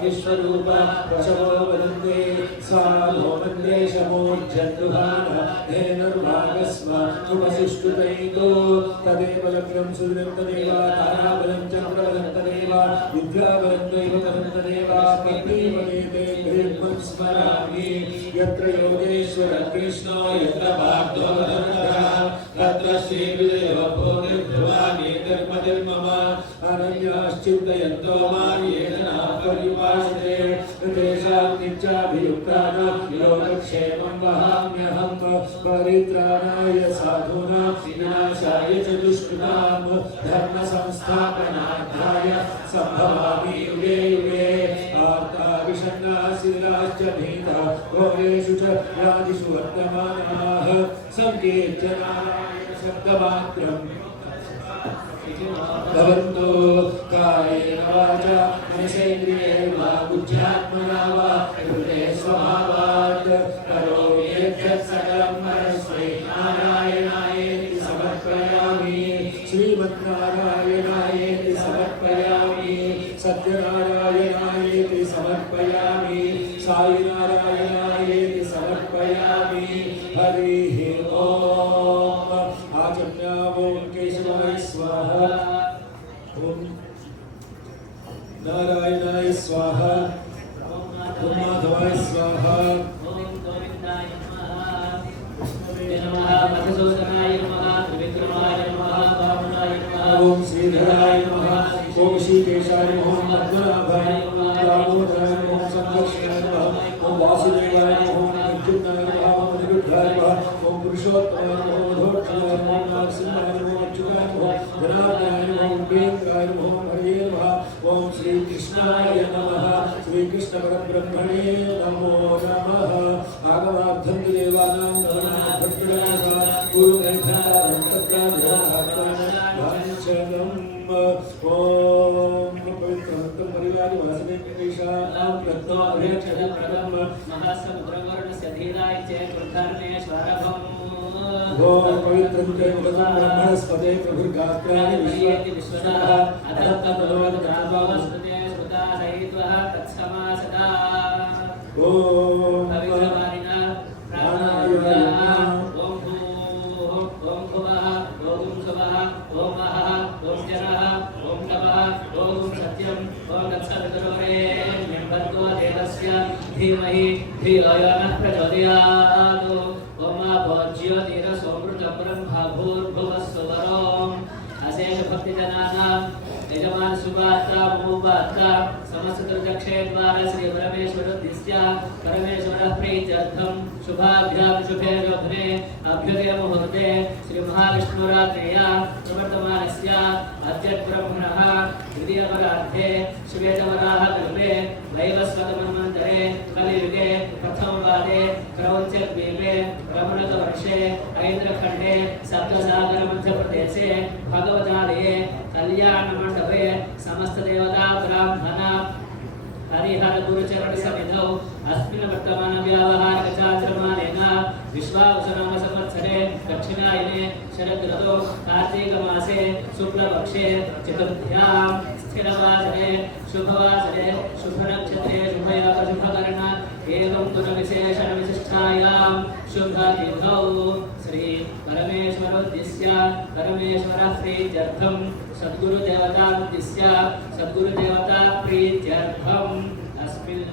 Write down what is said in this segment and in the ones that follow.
विश्वरूपा वशवो वदन्ते स्वानो मन्देशमोर्जन्दुहान धेनुर्भागस्व उपसिष्टुतैतो तदेव लभ्यं सुदृं तदेव ताराबलं चक्रबलं तदेव विद्याबलं दैवबलं तदेव कपिवदेते गृह्णं स्मरामि यत्र योगेश्वर कृष्णो यत्र पार्थो धनुर्धरः तत्र श्रीविजयो भूमिर्भुवानि धर्मधर्मम अनन्याश्चिन्तयन्तो मां येन पर्युपासते तेषां नित्याभियुक्तानां योगक्षेमं वहाम्यहं परित्राणाय साधूनां विनाशाय च दुष्कृतां धर्मसंस्थापनार्थाय सम्भवामि युगे युगे आर्ताविषण्णाशिलाश्च भीता घोरेषु च राजिषु वर्तमानाः सङ्कीर्तनारायण शब्दमात्रम् भवन्तो कायेन वाचा मनसेन्द्रियैर्वा बुद्ध्यात्मना वा हृदये स्वभावात् करोमि यत् सकलं परस्मै नारायणायेति समर्पयामि श्रीमन्नारायणायेति समर्पयामि सत्यनारायणायेति समर्पयामि साईनारायणायेति समर्पयामि हरिः ओम् आचम्यामो केशवाय स्वाहा ओम नारायणाय स्वाहा ओम माधवाय स्वाहा ओम गोविंदाय नमः मधुसूदनाय नमः त्रिविक्रमाय नमः वामनाय नमः ओम श्रीधराय नमः ओम ऋषिकेशाय नमः पद्मनाभाय नमः दामोदराय नमः संकर्षणाय नमः ओम वासुदेवाय नमः अच्युताय नमः ओम निरुद्धाय नमः ओम पुरुषोत्तमाय नमः धोक्षाय नमः नरसिंहाय नमः अच्युताय नमः जनार्दनाय नमः उपेन्द्राय नमः हरे नमः ओम श्री कृष्णाय नमः श्री कृष्ण परब्रह्मणे नमो नमः आगमार्थं देवानां नमः भक्तिदासा गुरुग्रन्थानां तत्त्वादिवाक्यानां ओम पवित्रमन्त्रं परिवारवासिने केशानां रत्नो अभिरक्षते प्रथम महासमुद्रवर्णस्य धीराय च कृतार्णेश्वरभम् ओम पवित्रं च ब्रह्मणस्पते प्रभुर्गात्राणि विश्वेति विश्वतः अधत्तमनोदराभावस्तुते श्रुता सहित्वः तत्समासदा ओम पवित्रवारिणा प्राणायामा ओम भूः ओम भुवः ओम सुवः ओम महः ओम जनः ओम तपः ओम सत्यं ओम तत्सवितुर्वरेण्यं भर्गो देवस्य धीमहि धियो यो नः प्रचोदयात् ओम ज्योतिरसोमृतं ब्रह्मा भूर्भुवस्सुवरोम् अशेष भक्तिजनानां यजमान सुभात्रा मुहुभात्रा समस्तदक्षेद्वारा श्री परमेश्वरोद्दिश्य परमेश्वरः प्रीत्यर्थं शुभाभ्यां शुभे लग्ने अभ्युदय मुहूर्ते श्री महाविष्णुरात्र्या प्रवर्तमानस्य अद्यब्रह्मणः द्वितीयपरार्धे श्वेतवराह कल्पे वैवस्वतमन्वन्तरे कलियुगे प्रथमपादे क्रौञ्चद्वीपे रमणकवर्षे ऐन्द्रखण्डे सप्तसागरमध्यप्रदेशे भगवतालये कल्याणमण्डपे समस्तदेवता ब्राह्मण हरिहर गुरुचरण समिधौ अस्मिन् वर्तमान व्यावहारिक चान्द्रमानेन विश्वावसुनाम संवत्सरे दक्षिणायने शरदृतौ कार्तीकमासे शुक्लपक्षे चतुर्थ्यां स्थिरवासरे शुभवासरे शुभनक्षत्रे शुभयोगशुभकर्ण एवं गुणविशेषण विशिष्टायां शुभतिथौ श्री परमेश्वरोद्दिश्य परमेश्वरः प्रीत्यर्थं सद्गुरुदेवतामुद्दिश्य सद्गुरुदेवता प्रीत्यर्थम् अस्मिन्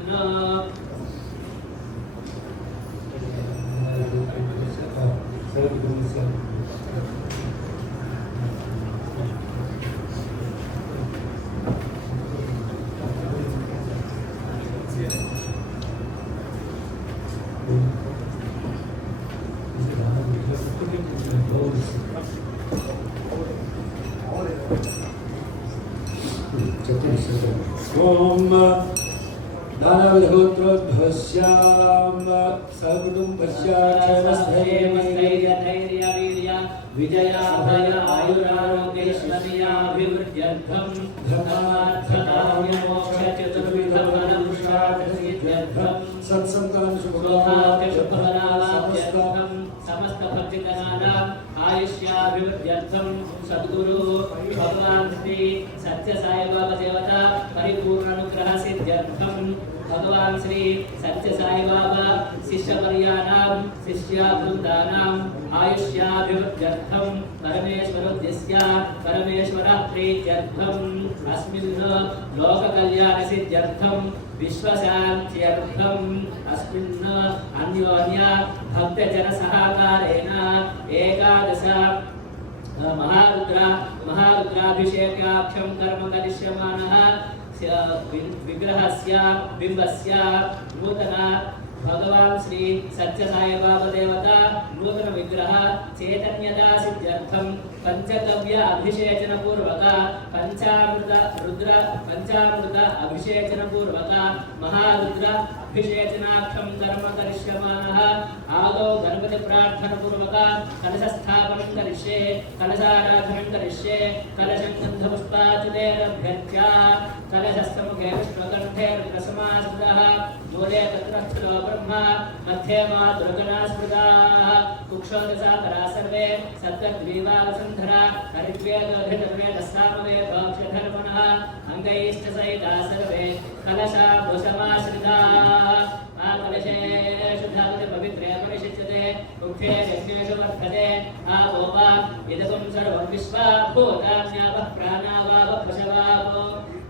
ओम दानवधोत्रोद्भस्यां सकुटुम्बस्य क्षेमस्थैर्यवीर्य विजयाभय आयुरारोग्यैश्वर्याभिवृद्ध्यर्थं धर्मार्थकाम्यमोक्षचतुर्विधफलपुरुषार्थसिद्ध्यर्थं सत्संकलं शुभलाभाभ्यर्थं समस्तभक्तिजनानाम् आयुष्याभिवृद्ध्यर्थं सद्गुरु भगवान् श्री सत्य साई बाबा देवता परिपूर्ण अनुग्रह सिद्ध्यर्थं भगवान् श्री सत्य साई बाबा शिष्यवर्याणां शिष्यावृन्दानाम् आयुष्याभिवृद्ध्यर्थं परमेश्वरोद्देश्य परमेश्वरः प्रीत्यर्थम् अस्मिन् लोककल्याणसिद्ध्यर्थं विश्वशान्त्यर्थम् अस्मिन् अन्योन्य भक्तजनसहकारेण एकादश महारुद्राभिषेकाख्यं कर्म करिष्यमाणः विग्रहस्य बिम्बस्य नूतन भगवान् श्री सत्य साई बाबा देवता नूतन विग्रह चैतन्यता सिद्ध्यर्थं पंचगव्य अभिषेचन पूर्वक पंचामृत अभिषेचन पूर्वक महारुद्र अभिषेचनाख्यं कर्म करिष्यमाणः आदौ गणपति प्रार्थना पूर्वक कलशस्थापनं करिष्ये कलशाराधनं करिष्ये कलशं गन्धपुष्पाच्युतेरभ्यर्च्य कलशस्थमुखे विष्णुकण्ठे रुद्रसमाश्रितः मूले तत्रस्थो ब्रह्मा मध्ये मातृगणा स्मृताः कुक्षोदशाकरा सर्वे सप्तद्वीवा वसुन्धरा हरिद्वेदोधितवेदस्सामवेदोक्षधर्मणः अङ्गैश्च सहिता सर्वे कलशा वृषमाश्रिताः कलशेषु धावति पवित्रे परिषिच्यते मुखे यज्ञेषु वर्धते आवोवा इदं सर्वं विश्वा भूतान्यावः प्राणावावः पशवावो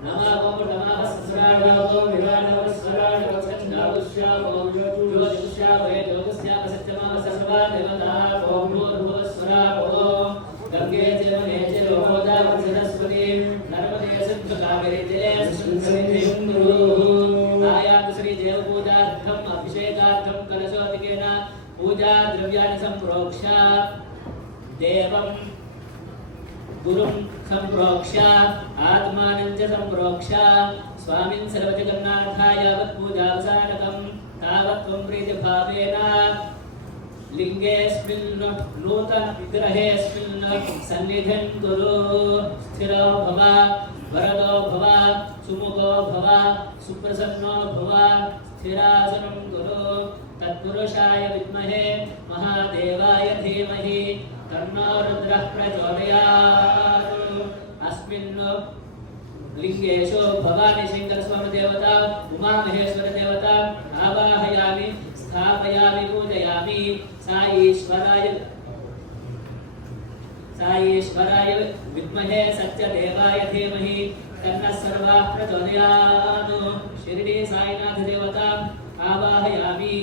नमावो नमः सहस्राणावो विराणवस्वराणवो छन्दावस्यावो ज्योतिष्यावो ज्योतिष्याव सत्यमाव सर्वा देवताः ओम भूर्भुवस्वरावो गंगे जमुने जलोदावति सरस्वती नर्मदे सिन्धुकावेरी जलेऽस्मिन् आयातु श्री देव पूजार्थम् अभिषेकार्थं कलशोदकेन पूजा द्रव्याणि सम्प्रोक्ष्य देवं गुरुं सम्प्रोक्ष्य आत्मानं च सम्प्रोक्ष्य स्वामिन् सर्वजगन्नाथाय यावत् पूजावसानकं तावत् त्वं प्रीतिभावेन लिंगेऽस्मिन् नूतन विग्रहेऽस्मिन् सन्निधिं कुरु स्थिरो भव वरदो भव सुमुखो भव सुप्रसन्नो भव स्थिरासनं कुरु तत्पुरुषाय विद्महे महादेवाय धीमहि तन्नो रुद्रः प्रचोदयात् अस्मिन् लिंगेषु भवानी शंकरस्वामी देवता उमा महेश्वर देवता आवाहयामि स्थापयामि पूजयामि साईश्वराय विद्महे सत्यदेवाय धीमहि तन्नः सर्वाः प्रचोदयात् शिरडी साईनाथ देवता आवाहयामि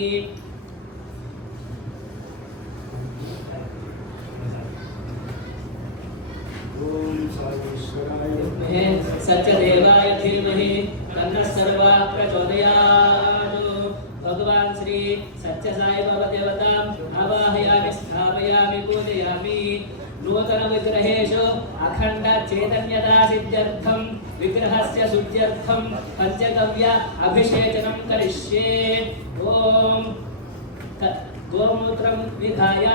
ओम साईश्वराय विद्महे सत्यदेवाय धीमहि तन्नः सर्वाः प्रचोदयात् भगवान् श्री सत्य साई बाबा देवता आवाहयामि स्थापयामि पूजयामि नूतन विग्रहेषु अखंड चैतन्यता सिद्ध्यर्थं विग्रहस्य शुद्ध्यर्थं पंचगव्य अभिषेचनं करिष्ये ओम गोमूत्रं विधाय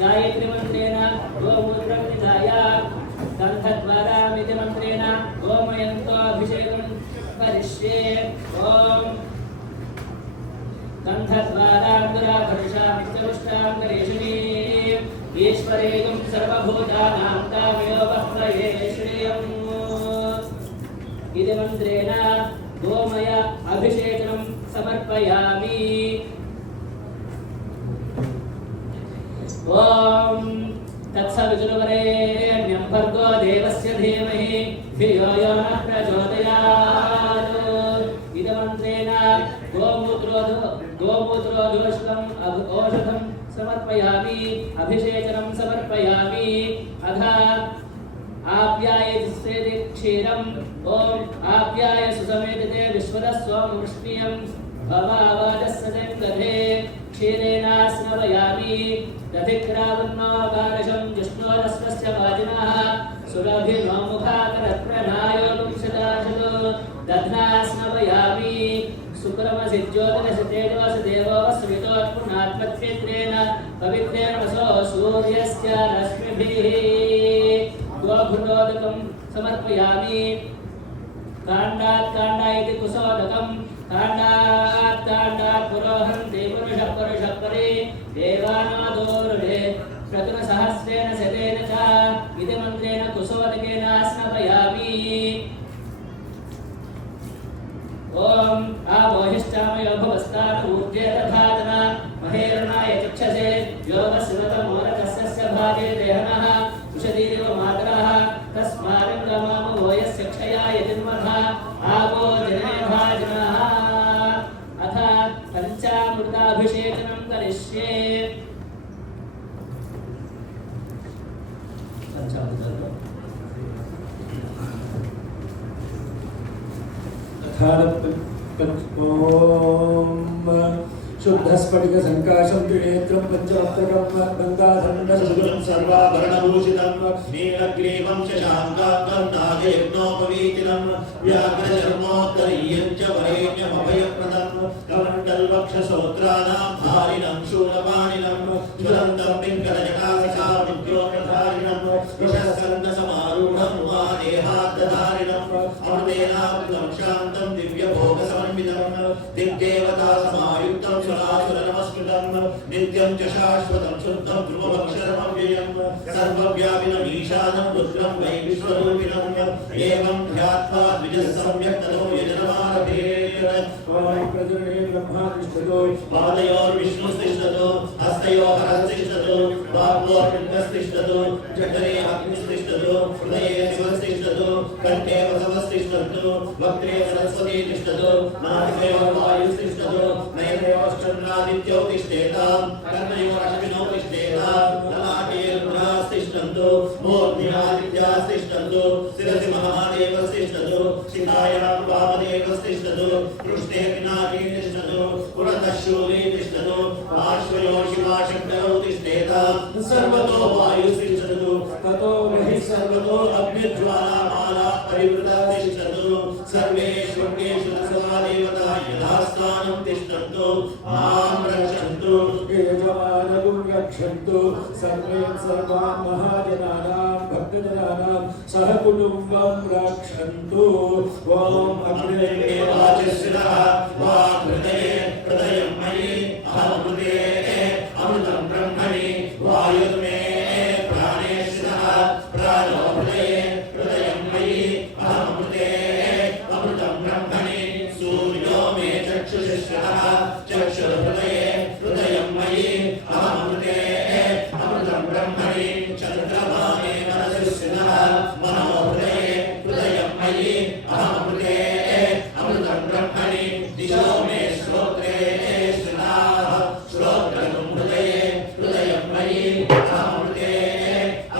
गायत्री मंत्रेण गोमूत्रं विधाय गन्धद्वारा मिति मंत्रेण गोमयन्तो अभिषेकं करिष्ये ओम गन्धद्वाराङ्गुराभर्षामित्यरुष्टां करेषिणी ईश्वरेयं सर्वभूतानां तामेव वह्वये श्रियम् इति मन्त्रेण गोमय अभिषेचनं समर्पयामि ओम तत्सवितुर्वरेण्यं भर्गो देवस्य धीमहि धियो यो नः प्रचोदयात् इति मन्त्रेण गोमूत्रोदोषकम् औषधं समर्पयामि अभिषेचनं समर्पयामि अधा आप्यायते क्षीरम् ओम आप्याय सुसमेतते विश्वदस्वं वृष्णियं भवावाजस्य दधे क्षीरेण स्नवयामि दधिक्रावन्नोकारशं जिष्णोरस्वस्य वाजिनः सुरभिनो मुखाकरत्प्रणायोगं शताशतो दध्ना स्नवयामि सुक्रमसिज्योतिरसतेजोऽसदेवो स्मितोत्पुनात्मक्षेत्रेण पवित्रेण वसो सूर्यस्य रश्मिभिः गोघृतोदकं समर्पयामि काण्डात् काण्डायति कुसोदकं काण्डात् काण्डात् पुरोहन्ति पुरुषः पुरुषः परि देवानादोरुहे शतसहस्रेण शतेन च इति मन्त्रेण कुसोदकेन स्नापयामि ओम आवोहिष्ठामयो भवस्तानूर्जे दधातन महेरणाय चक्षसे योगस्वतमोरकस्य भागे देहनः उषदीरिव मातरः तस्मारङ्गमामो यस्य क्षयाय जन्मः आवो जने भाजनः अथ पञ्चामृताभिषेचनं करिष्ये शुद्धस्फटिक संकाशं त्रिनेत्रं पंचवक्त्रकं गंगाधरण्डसुदं सर्वाभरणभूषितं नीलग्रीवं शशाङ्कां नागयज्ञोपवीतिनं व्याघ्रचर्मोत्तरीयं च वरेण्यमभयप्रदं कमण्डलवक्षसोत्राणां धारिणं शूलपाणिनं ज्वलन्तं पिङ्गलजटासिकाविद्योतधारिणं विषस्कन्दसमारूढं उमादेहाद्धारिणम् अमृतेनावृतं शान्तं दिव्यभोगसमन्वितं दिग्देवता समायुक्तं सुरासुरनमस्कृतं नित्यं च शाश्वतं शुद्धं ध्रुवमक्षरमव्ययं सर्वव्यापिनं ईशानं रुद्रं वै विश्वरूपिणं एवं ध्यात्वा द्विजः सम्यक् ततो यजनमारभेत् प्रजने ब्रह्मा तिष्ठतो पादयोर्विष्णुस्तिष्ठतो हस्तयोः हरस्तिष्ठतो वाग्योर्पिण्डस्तिष्ठतो जठरे अग्निस्तिष्ठतो हृदये शिवस्तिष्ठतो कण्ठे वसवस्तिष्ठतो वक्त्रे सरस्वती तिष्ठतो नासिकयोः वायुस्तिष्ठतो नयनयोश्चन्द्रादित्यो तिष्ठेतां कर्णयोरश्विनौ तिष्ठेतां ललाटे रुद्रास्तिष्ठन्तो मूर्ध्यादित्यास्तिष्ठन्तो शिरसि महादेवस्तिष्ठतो शिखायां वामदेवस्तिष्ठतो कृष्णे पिनाकी तिष्ठतो पुरतः शूले तिष्ठतो पार्श्वयोः शिवाशङ्करौ तिष्ठेतां सर्वतो वायुस्तिष्ठतो ततो बहिः सर्वतो अग्निज्वालामाला परिवृता तिष्ठतो सर्वेषु लोकेषु सर्वदेवता यथास्थानं तिष्ठन्तो मां रक्षन्तु यजमानगुं रक्षन्तु सर्वे सर्वान् महाजनानां भक्तजनानां सह कुटुम्बं रक्षन्तु ॐ अग्ने वाचस्विनः वाक्हृदये हृदयं मयि अहमृते अमृतं ब्रह्मणि वायुर्मे प्राणे स्थितः प्राणो हृदये हृदयं मयि अहमृते अमृतं ब्रह्मणि सूर्यो मे चक्षुषि स्थितः चक्षुर्हृदये हृदयं मयि अहमृते अमृतं ब्रह्मणि चन्द्रमा मे मनसि स्थितः मनो हृदये हृदयं मयि अहमृते अमृतं ब्रह्मणि दिशो मे श्रोत्रे स्थिताः श्रोत्रं हृदये हृदयं मयि अहमृते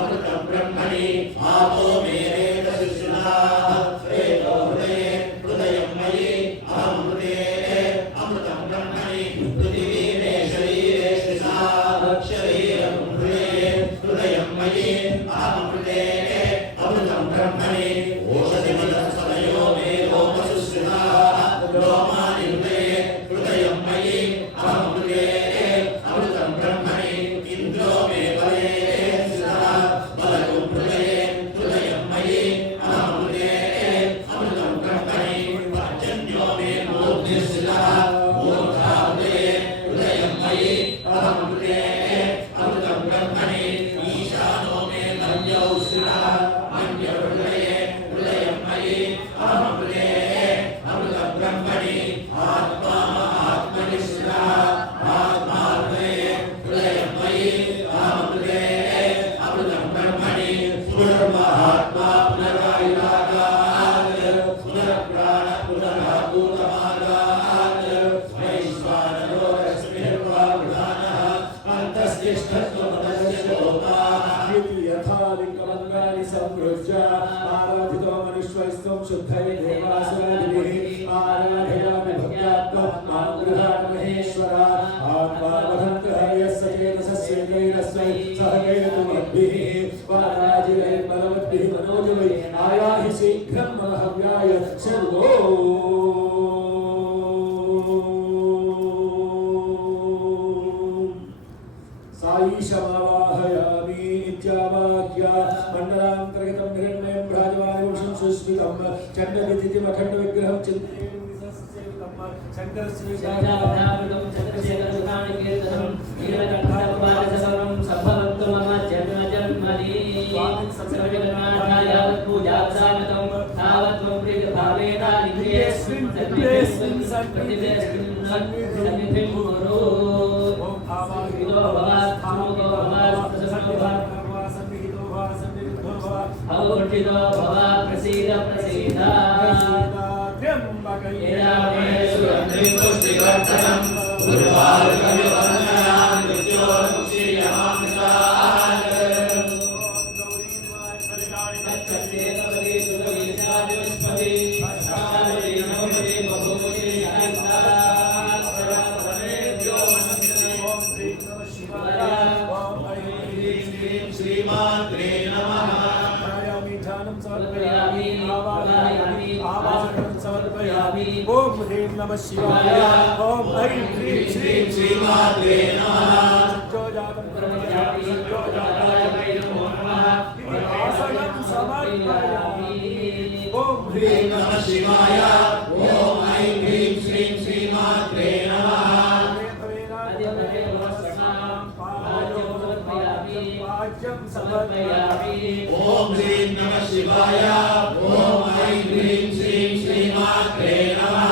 अमृतं ब्रह्मणि आपो मे रेतसि स्थिताः रेतो हृदये हृदयं मयि अहमृते अमृतं ब्रह्मणि पृथिवी मे शरीरे स्थिताः शरीरं हृदये हृदयं मयि अहमृते अमृतं ब्रह्मणि ओषधिमदस्तनयो मे लोमसु स्थिताः लोमानि हृदये हृदयं मयि अहमृते अमृतं ब्रह्मणि इन्द्रो मे बले स्थितः बलगुं हृदये हृदयं मयि अहमृते अमृतं ब्रह्मणि पर्जन्यो मे मूर्ध्नि स्थितः मूर्धा हृदये हृदयं मयि अहमृते अमृतं ब्रह्मणि ईशानो मे मन्यौ स्थितः मन्यहृदये हृदयं मयि अहमृते अमृतं ब्रह्मणि आत्मा महात्मनि स्थितः आत्मा हृदये हृदयं मयि अहमृते अमृतं ब्रह्मणि पुनर्महात्मा पुनरायुरागात् पुनर्प्राण पुनराभूतमागात् वैश्वानरो रश्मिर्वावृधानः अन्तस्तिष्ठत्वमतस्य लोकाः यथा लिङ्गमङ्गानि संवृज्य आराधितो मनुष्यैस्त्वं शुद्धये देवासुरादिभिः आराधयामि भक्त्यात्मं मां गृहाण महेश्वर आत्मा वदन्तः यस्य चेतसस्यैरस्मै सह कैरतुमद्भिः वाराजिरैर्बलवद्भिः मनोजवैः आयाहि शीघ्रं महव्याय सर्वो मंडलांतर्गतं हिरण्मयं भ्राजमानभूषणं सुस्मितं चण्डविधिमखण्ड विग्रहं चिन्तयेन् शंकरस्य शंकराभरणं चन्द्रशेखरसुतानि कीर्तनं नीलकण्ठपादसर्वं सम्भवन्तु मम जन्मजन्मनि सर्वजगन्नाथाय यावत् पूजासामितं तावत् त्वं प्रीतभावेन नित्येऽस्मिन् प्रतिवेस्मिन् सन्निधिं कुरु ॐ भावाहितो भवात् भावुको भवात् प्रसन्नो भवात् सन्निहितो भवात् सन्निहितो भवात् अवगुण्ठितो भवात् प्रसीद प्रसीद श्रीमात्रे नमः समर्पयामि ओम ह्रीं नमः शिवाय ओम ऐं ह्रीं श्रीं श्रीमात्रे नमः आसनं समर्पयामि ओम ह्रीं नमः शिवाय ओम ऐं ह्रीं श्रीं श्रीमात्रे नमः ओम ह्रीं नमः शिवाय ओम ऐं ह्रीं श्रीं श्रीमात्रे नमः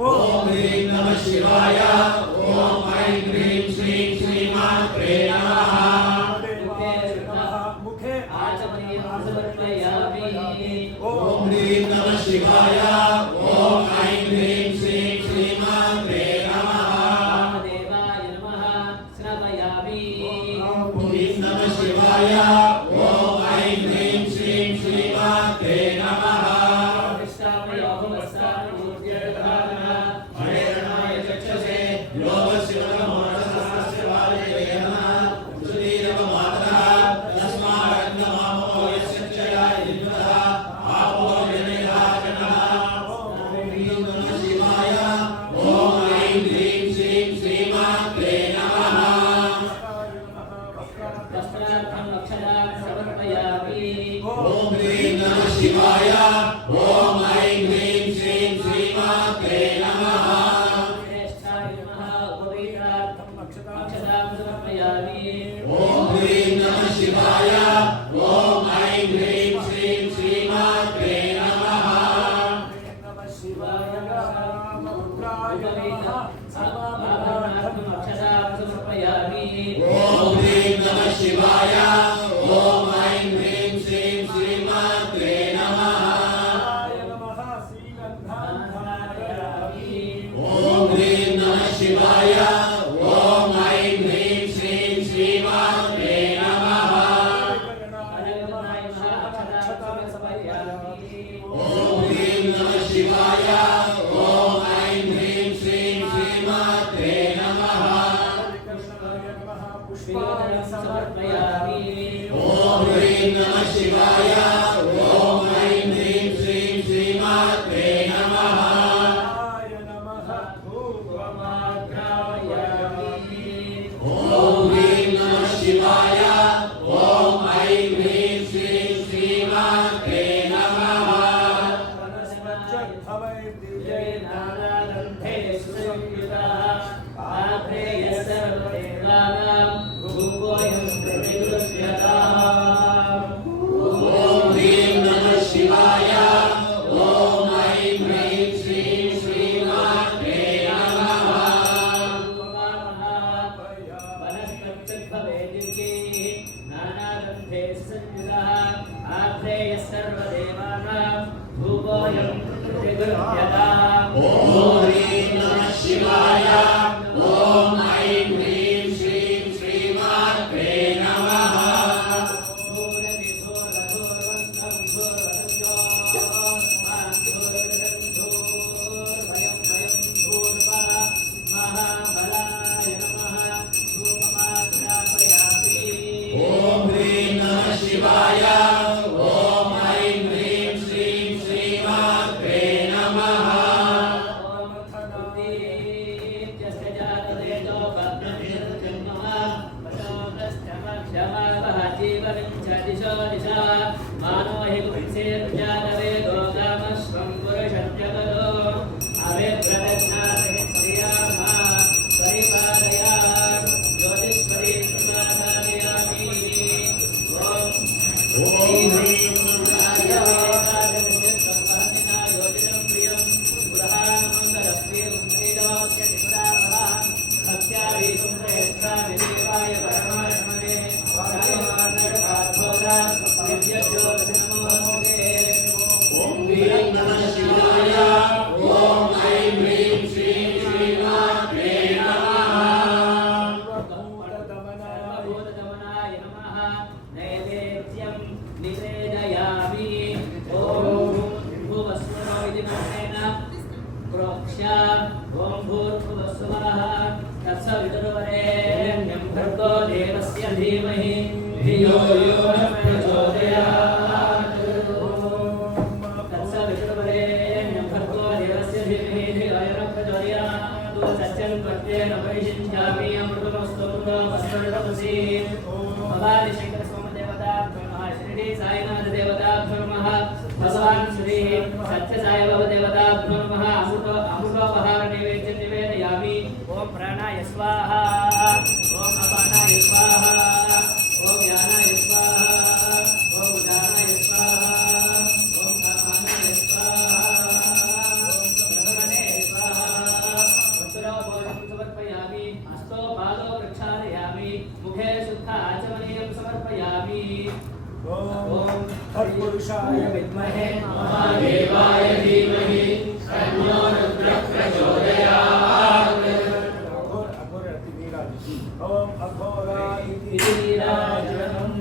ओम ह्रीं नमः शिवाय ओम ऐं ह्रीं श्रीं श्रीमात्रे नमः मुखे ओम ह्रीं नमः शिवाय ओम ऐं ह्रीं श्रीं श्रीमात्रे नमः ह्रीं नमः शिवाय ओम ऐं ह्रीं श्रीं श्रीमात्रे नमः हरेरणाय चक्षसे योगशिवनमोरसहस्रस्य वालयेन सुधीरवमातः तस्मादग्नमामो यस्य चयाय विद्मः आपो यनेहाजनः ह्रीं नमः शिवाय ओम ऐं ह्रीं श्रीं श्रीमात्रे नमः ओम ह्रीं नमः शिवाय ओम ऐं ह्रीं श्रीं श्रीमात्रे नमः ओम ह्रीं नमः शिवाय ओम ऐं ह्रीं श्रीं श्रीमात्रे नमः ओम ह्रीं नमः शिवाय ओम ऐं ह्रीं श्रीं श्रीमात्रे नमः ओम ह्रीं नमः शिवाय ओम ऐं ह्रीं श्रीं श्रीमात्रे नमः ओम ह्रीं नमः शिवाय ओम ऐं ह्रीं श्रीं श्रीमात्रे नमः ओम ह्रीं नमः शिवाय ओम ऐं ह्रीं श्रीं श्रीमात्रे नमः ओम ह्रीं नमः शिवाय ओम ऐं ह्रीं श्रीं श्रीमात्रे नमः ओम ह्रीं नमः शिवाय ओम ऐं ह्रीं श्रीं श्रीमात्रे नमः ओम ह्रीं नमः शिवाय ओम ऐं ह्रीं श्रीं श्रीमात्रे नमः ओम ह्रीं नमः शिवाय ओम ऐं ह्रीं श्रीं श्रीमात्रे नमः दिशो दिशा मानो हि पुंसेर्जातवे गोगामश्वं पुरुषत्यगलो अविप्रदज्ञातहि श्रियामा परिपादया ज्योतिष्परि प्रसादयामि ॐ ह्रीं रुद्राय वेदाजनित्यत्वपहनिना योजिनं प्रियं पुरहानमङ्गलप्रियं श्रीलोक्यतिपुरामहा भक्त्याभीतं प्रयच्छामि देवाय परमात्मने रायमानरसाधोरा दिव्यज्योतिर्नमोऽस्तुते ॐ ह्रीं नमः शिवाय ॐ ऐं ह्रीं श्रीं श्रीमात्रे नमः सर्वभूतदमनाय नमः नैवेद्यं निवेदयामि ॐ भूर्भुवस्वः इति मन्त्रेण प्रोक्ष्य ॐ भूर्भुवस्वः तत्सवितुर्वरेण्यं भर्गो देवस्य धीमहि धियो यो नः प्रचोदयात् तत्सवितुर्वरेण्यं भर्गो देवस्य धीमहि धियो यो नः प्रचोदयात् सत्यं प्रत्येन परिषिञ्चामि अमृतमस्तु अमृतमस्तु भवानि शंकर स्वामी देवताभ्यो नमः शिरडी साईनाथ देवताभ्यो नमः भगवान् श्री सत्य साई बाबा देवताभ्यो नमः अमृतोपहार नैवेद्यं निवेदयामि ओम प्राणाय स्वाहा ओम अपानाय स्वाहा ओम ज्ञानाय स्वाहा ओम उदानाय स्वाहा ओम समानाय स्वाहा ओम ब्रह्मणे स्वाहा उत्तरो भोजनं समर्पयामि हस्तो पादो प्रक्षालयामि मुखे शुद्धाचमनीयं समर्पयामि ओम तत्पुरुषाय विद्महे महादेवाय धीमहि तन्नो रुद्रः प्रचोदयात् ओम अघोराय नीराजनम्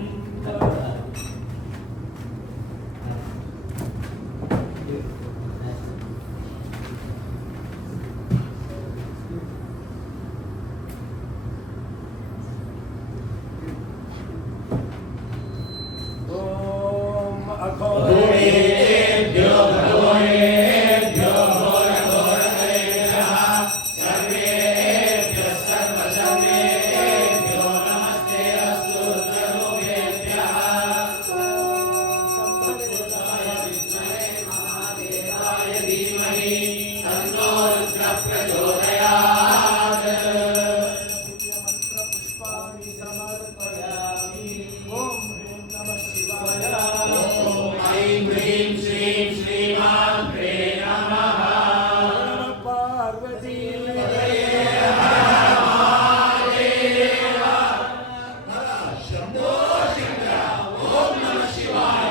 ओम अघोरेभ्यो घोरेभ्यो घोरघोरहरेभ्यः सर्वेभ्यः सर्वसर्वेभ्यो नमस्ते अस्तु रुद्ररूपेभ्यः सम्भूताय विद्महे महादेवाय धीमहि तन्नो रुद्रः प्रचोदयात् मंत्रपुष्पाणि समर्पयामि ओम ह्रीं नमः शिवाय ओम ऐं ह्रीं श्रीं श्रीमात्रे नमः पार्वती शंभो शंकर ओम नमः शिवाय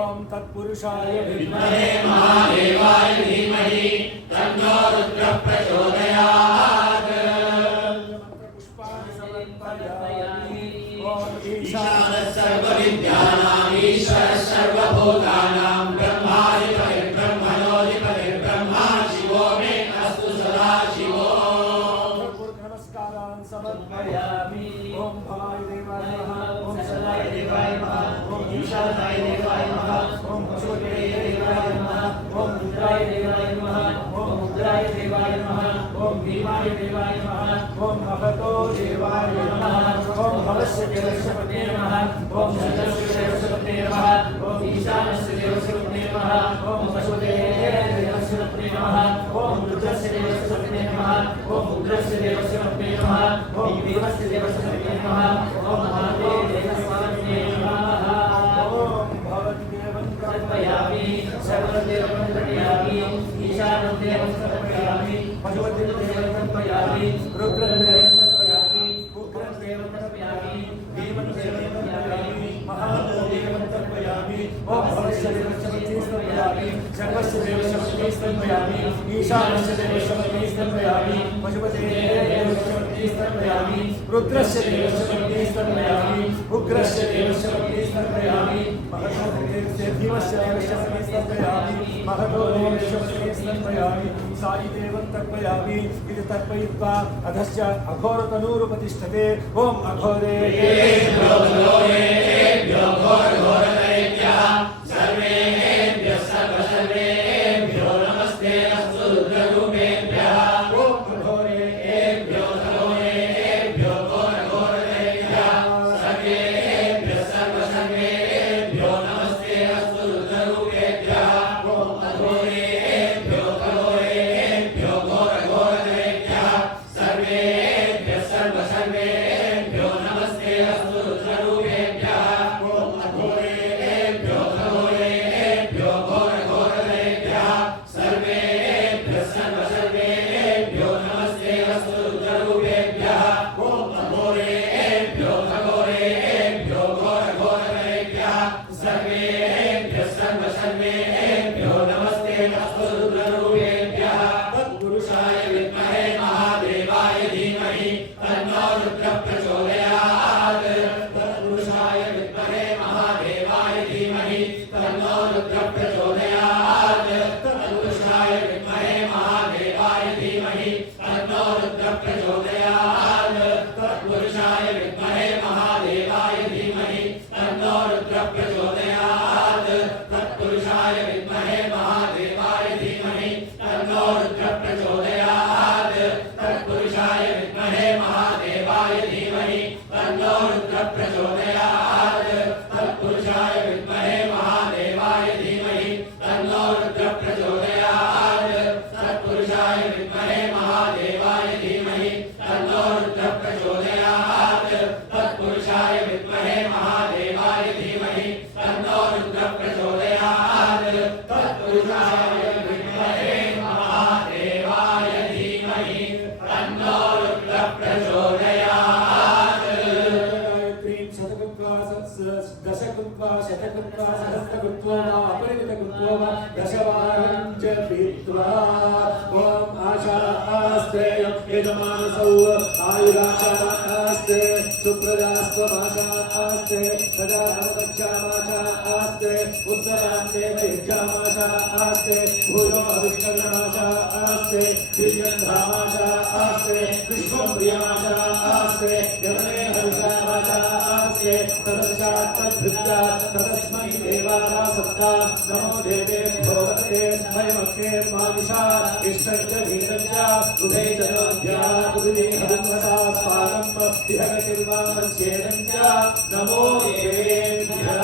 ओम तत्पुरुषाय विद्महे महादेवाय धीमहि तन्नो रुद्रः प्रचोदयात् पुष्पाणि समर्पयामि ओम ईशानः सर्वविद्यानाम् ईश्वरः सर्वभूतानां ब्रह्माधिपतिर्ब्रह्मणोऽधिपतिर्ब्रह्मा शिवो मे अस्तु सदा शिवो नमस्कारान् समर्पयामि ओम भवाय देवाय नमः ओम सदाय देवाय नमः ओम ईशानाय देवाय नमः ओम पशुपतये देवाय नमः ओम रुद्राय देवाय नमः ओम उग्राय देवाय नमः ओम भीमाय देवाय नमः ओम महतो देवाय नमः ओम भवस्य देवस्य पते नमः ओम शतस्य देवस्य पते नमः ओम ईशानस्य देवस्य पते नमः ओम पशुपतये देवस्य पते नमः ओम रुद्रस्य देवस्य पते नमः ओम उग्रस्य देवस्य पते नमः ओम भीमस्य देवस्य पते नमः ओम महादेव देवस्य पते नमः ओम भवद्देवं समर्पयामि सर्वदेवं समर्पयामि ईशानं देवं समर्पयामि पशुपतिदेवं समर्पयामि रुद्रदेवं समर्पयामि उग्रं देवं समर्पयामि भीमं देवं समर्पयामि महादेवं समर्पयामि ओम भवस्य देवस्य पते समर्पयामि सर्वस्य देवस्य पते समर्पयामि ईशानस्य देवस्य पते समर्पयामि पशुपतिदेवस्य पते समर्पयामि रुद्रस्य देवस्य पते समर्पयामि उग्रस्य देवस्य पते समर्पयामि भीमस्य देवस्य पते समर्पयामि महतो देवस्य पते समर्पयामि साई देवं तर्पयामि इति तर्पयित्वा अधस्य अघोरतनूरुपतिष्ठते ओम अघोरेभ्यो घोरेभ्यो घोरघोरहरेभ्यः सर्वेभ्यः सर्वसर्वेभ्यो नमस्ते अस्तु रुद्ररूपेभ्यः ओम अघोरेभ्यो घोरेभ्यो सर्वेभ्यो नमस्ते अस्तु रुद्ररूपेभ्यः ओम अघोरेभ्यो खगोरेभ्यो घोरघोरकरेभ्यः सर्वेभ्यः सर्वेभ्यो नमस्ते अस्तु रुद्ररूपेभ्यः तत्पुरुषाय विद्महे महादेवाय धीमहि तन्नो रुद्रः प्रचोदयात् तत्पुरुषाय विद्महे महादेवाय धीमहि तन्नो रुद्रः प्रचोदयात् तत्पुरुषाय विद्महे महादेवाय धीमहि तन्नो रुद्रः प्रचोदयात् तत्पुरुषाय विद्महे महादेवाय धीमहि तन्नो रुद्रः प्रचोदयात् तत्पुरुषाय विद्महे महादेवाय धीमहि तन्नो रुद्रः प्रचोदयात् तत्पुरुषाय विद्महे महादेवाय धीमहि तन्नो रुद्रः प्रचोदयात् तत्पुरुषाय विद्महे महादेवाय धीमहि तन्नो रुद्रः प्रचोदयात् तत्पुरुषाय विद्महे महादेवाय धीमहि तन्नो रुद्रः प्रचोदयात् तत्पुरुषाय विद्महे महादेवाय धीमहि तन्नो रुद्रः प्रचोदयात् तत्पुरुषाय विद्महे महादेवाय धीमहि तन्नो रुद्रः प्रचोदयात् गायत्रीं शतकृत्वा दशकृत्वा शतकृत्वा सहस्रकृत्वा अपरिमितकृत्वा दशवारं च पीत्वा ॐ आशास्तेयं यजमानसौ आयुराशास्ते सुप्रजास्त्वमाशास्ते सदा नवदक्षामाशास्ते उत्तरान्ते वैज्ञामाशास्ते भूयो अविष्करणाशास्ते दिव्यन्धामाशास्ते विश्वं प्रियमाशास्ते यवने हर्षामाशास्ते तदशात्तद्भृत्या तदस्मै देवानां सत्ता नमो देवेभ्यो वदते मयमग्ने मानिषा इष्टञ्च वीरञ्च उभयजनोऽध्या उदिदेहन्वसा स्वागम् विहगतिर्वामस्येदञ्च नमो देवेभ्यः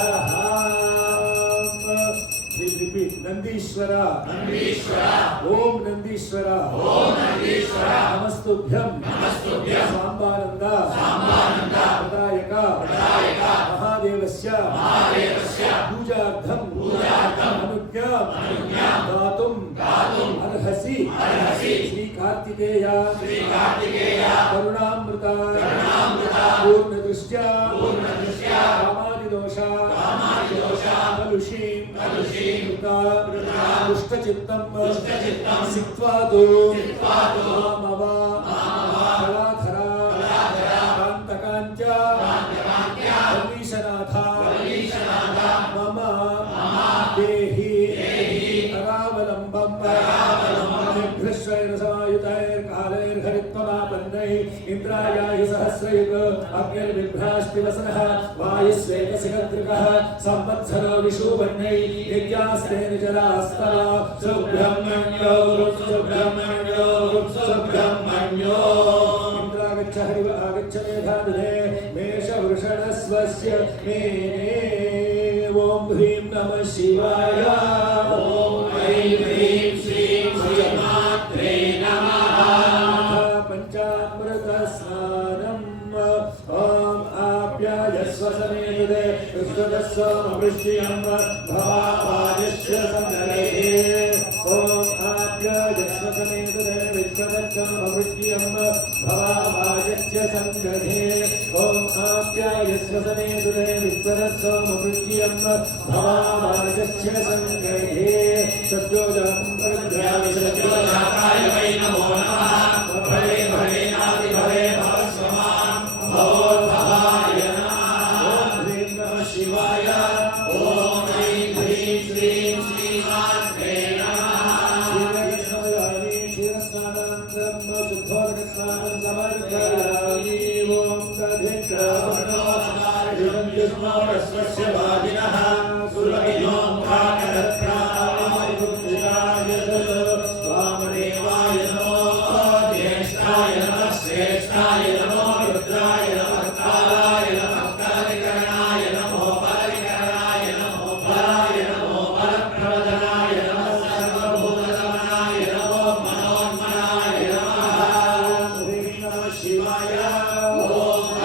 Repeat. Nandishwara. Nandishwara. Om Nandishwara. Om Nandishwara. Namastubhyam. Namastubhyam. Sambananda. Sambananda. Pradayaka. Pradayaka. Mahadevasya. Mahadevasya. Pujaardham. Pujaardham. Anugyam. Anugyam. Datum. Datum. Arhasi. Arhasi. Shri Kartikeya. Shri Kartikeya. Karunamrita. Karunamrita. Purna Drisya. Purna Drisya. Kamadidosha. Kamadidosha. Kalushi. Kalushi. दुष्टचित्तं सिक्त्वादो मामवा कलाधरा कान्तकाञ्च वल्लीशनाथा मम देहि करावलम्बं निभृश्रैरसमायुतैर्कालैर्हरित्वमापन्नैः इन्द्रायाहि सहस्रयुग अग्निर्बिभ्राष्टिवसनः वायुस्वेगसिगद्रुकः संवत्सरो विषुवर्णैः यज्ञास्ते निजरास्तव सुब्रह्मण्यो सुब्रह्मण्यो सुब्रह्मण्यो इन्द्रागच्छ हरिव आगच्छ मेधादधे मेषवृषणस्वस्य मेने ॐ ह्रीं नमः शिवाय ॐ ऐं ह्रीं श्रीं श्रीमात्रे नमः पञ्चामृतस्नानम् ॐ आप्यायस्व समेदे कृष्णदस्समवृष्ट्यं भवापायस्य सन्दरेः ॐ आप्यायस्व समेदे विश्वदस्समवृष्ट्यं भवापायस्य सन्दरेः ॐ आप्यायस्व समेदे विश्वदस्समवृष्ट्यं भवापायस्य सन्दरेः सद्योजं परिध्यामि सद्योजाताय वै नमो नमः भवे भवे नाति भवे भवस्वमां भवोद्भवाय नमः ॐ ह्रीं नमः शिवाय ॐ ऐं ह्रीं श्रीं श्रीमात्रे नमः क्षीरस्नानानि क्षीरस्नानानन्तरं शुद्धोदकस्नानं समर्पयामि ॐ दधिक्रवर्णोऽस्माभिः विष्णोरस्वस्य वाजिनः सुरभिनो भागरत्नाय वामदेवाय नमो ज्येष्ठाय नमः श्रेष्ठाय नमो रुद्राय नमः कालाय नमः कालकरणाय नमो बलविकरणाय नमो बलाय नमो बलप्रवदनाय नमः सर्वभूतगमनाय नमो मनोन्मनाय नमः ह्रीं नमः शिवाय ॐ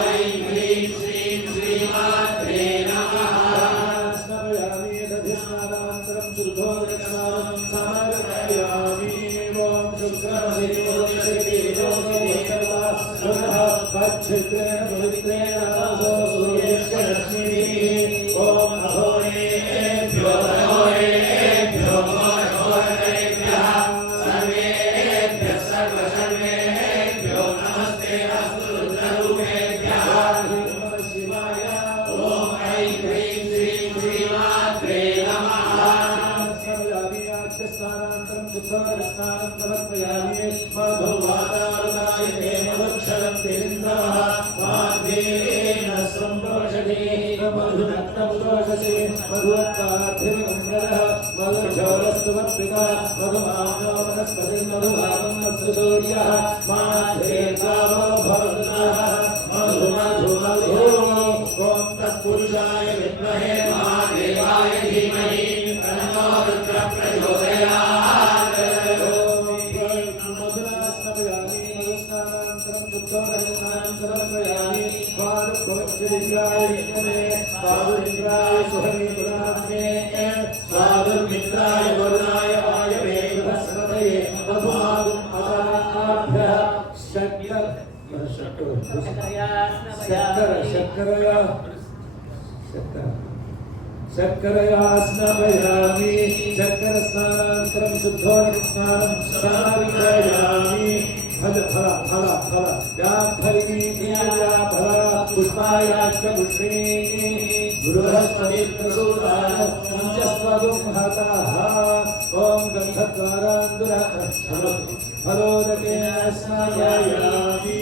ऐं ह्रीं श्रीं श्रीमात्रे नमः स्मरामि दधिस्नानानन्तरं शुद्धोदकं पुरुषाय विद्महे महादेवाय धीमहि तन्नो रुद्रः प्रचोदयात्। स्वादुर्मित्राय वरुणाय वायवे बृहस्पतये मधुमागुम् अदाभ्यः शर्करया स्नापयामि शर्करस्नानान्तरं शुद्धोदकस्नानं समापियामि फल पुष्पायाश्च पुष्पिणी बृहस्पति प्रसूताय पञ्चस्वगुं हताः ॐ गन्धद्वारान्दुरः फलोदकेन स्नापयामि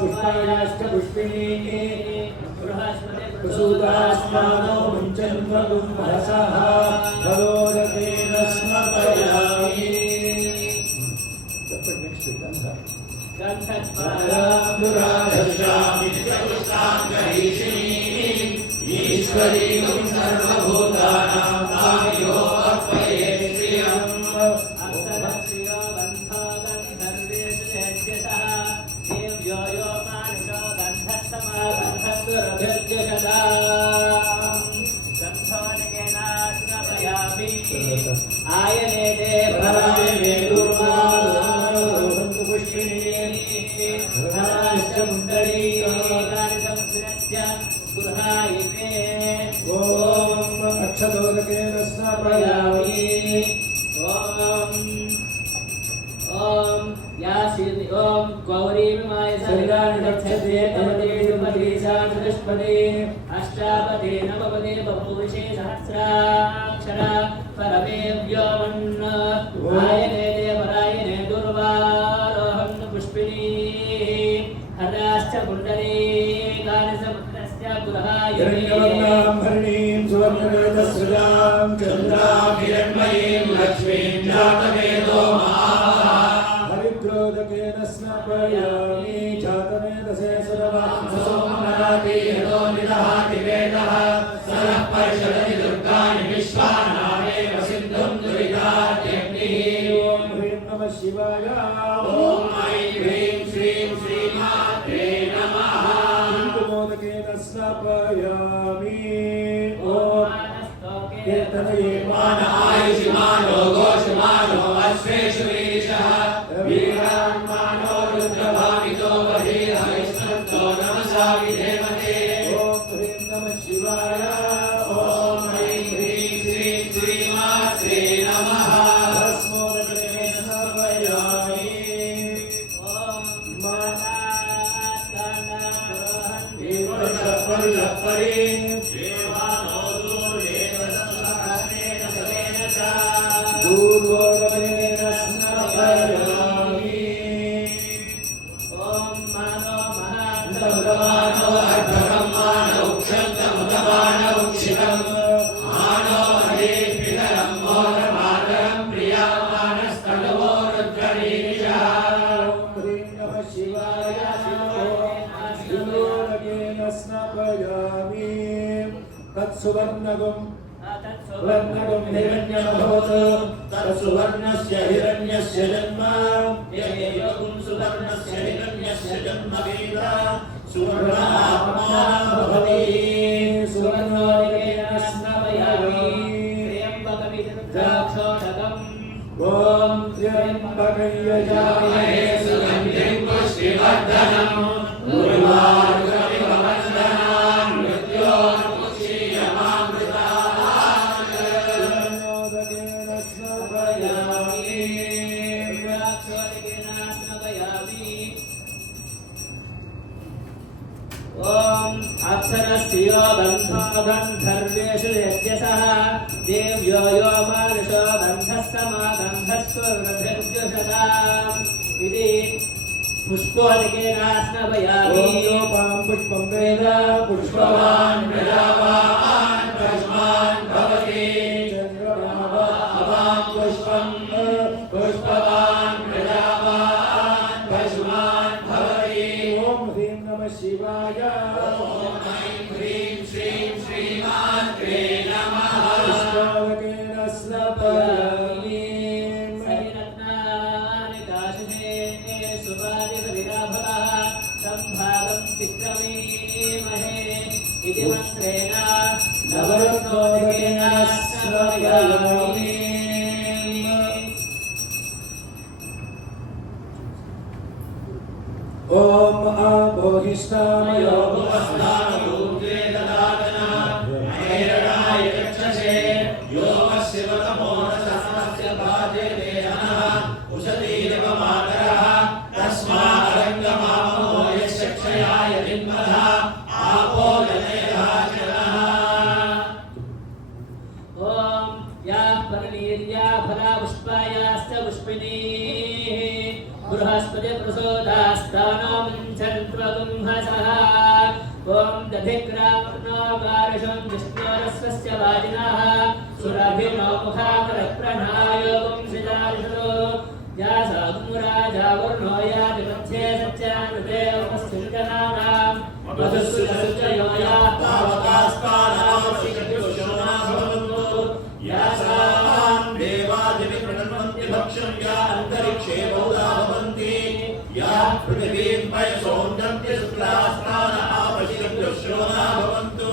पुष्पायाश्च पुष्पिणी प्रसूतास्मानो मुञ्चन्वगुं हसः फलोदकेन स्नापयामि। ईश्वरीं सर्वभूतानां तायो अर्पये श्रियम्। आयने देवायने दुर्वासन्तु पुष्पिणी धनाश्च मुण्डली ॐ अक्षतोदकेन स्नापयामि। ॐ गौरीमाय शरीराणि रक्षते तमदेशपदे अष्टापदे नवपदे बभूषे सहस्राक्षरा परमे व्योमन् आयने देवरायने दुर्वारोहन् पुष्पिणी हराश्च कुण्डली कालसमुद्रस्य हिरण्यवर्णां हरिणीं सुवर्णवेदसृजां चन्द्रां हिरण्मयीं लक्ष्मीं जातवेदो हरिद्रोदकेन स्नापयामि। जातवेदसे सुरवासोमनाति हतो निदहाति वेदः सरः परिषदति दुर्गाणि विश्वानामेव सिन्धुं दुरितात्यग्निः। ॐ ह्रीं नमः शिवाय। ॐ ऐं ह्रीं श्रीं श्रीमात्रे नमः। मोदकेन स्नापयामि। ॐ कीर्तनये मान आयुष्मानो घोषमानो अश्वेषु वीरिशः वीरान्मानो रुद्रभावितो बहिर्हविष्णुतो नमसा विधेमते। ॐ ह्रीं नमः शिवाय। ॐ ऐं ह्रीं श्रीं श्रीमात्रे नमः। भस्मोदकेन स्नापयामि। दूर्वोदकेन स्नापयामि। ॐ मानो महान्तमुदमानो अर्धकं मानो क्षन्तमुदमानो क्षितं मानो हरेर्पितरं मोदमातरं प्रियामानस्तनवो रुद्ररीरिषः। ॐ ह्रीं नमः शिवाय। दूर्वोदकेन स्नापयामि। तत्सुवर्णगुं सुवर्णगुं हिरण्यमभवत् तत्सुवर्णस्य हिरण्यस्य जन्म यदेवगुं सुवर्णस्य हिरण्यस्य जन्म वेद सुवर्णात्मा भवति। सुवर्णोदकेन स्नापयामि। रुद्राक्षोटकम् ॐ त्र्यम्बकं यजामहे सुगन्धिं पुष्टिवर्धनम् उर्वारुकमिव वन्दनान् मृत्योर्मुक्षीयमामृतात् नोदकेन स्नापयामि रुद्राक्षोटकेन स्नापयामि ॐ अक्षरस्य बन्धो गन्धर्वेषु यज्ञसः देव्यो यो मानुषो गन्धस्समागन्धस्वर्णभिर्जुषताम् इति पुष्पोदकेन स्नापयामि ॐ योपां पुष्पं वेद पुष्पवान् प्रजावान् पश्मान् भवति चन्द्रमा अवां पुष्पं पुष्पवान् प्रजावान् पश्मान् भवति ॐ ह्रीं नमः शिवाय ॐ ऐं ह्रीं श्रीं श्रीमात्रे नमः पुष्पोदकेन स्नापयामि सरिरत्नानि दाशुषे सुवादिभिराभवः सम्भावं चित्रमीमहे इति मन्त्रेण नवरत्नोदकेन स्नापयामि ॐ आभोहिष्ठामयो उपस्थानरूपे ददातना नैरणाय यक्षसे योगस्य वतमोनसहस्य भाजे देहनः उषतीरिव मातरः तस्मादरङ्गमामो यस्य क्षयाय विन्मधः आपो जनयराजनः ॐ याः परनीर्या फला पुष्पायाश्च पुष्पिणीः बृहस्पति प्रसोदास्तानो मुञ्चन्त्वगुंहसः ॐ दधिग्रामर्णोगारुषं विष्णोरस्वस्य वाजिनः सुरभिर्नो मुखाकरप्रणायोगं शिजारिषो या सागुराजावर्णो यातिमध्ये सच्चानृते उपस्थितनानां मधुसुतसुचयो या तावकास्तानावशिष्टुशोना भवन्तु यासां देवादिविप्रणन्वन्ति भक्ष्यं या अन्तरिक्षे बहुधा भवन्ति या पृथिवीं पयसोऽन्यन्ति शुक्लास्तान आवशिष्टुशोना भवन्तु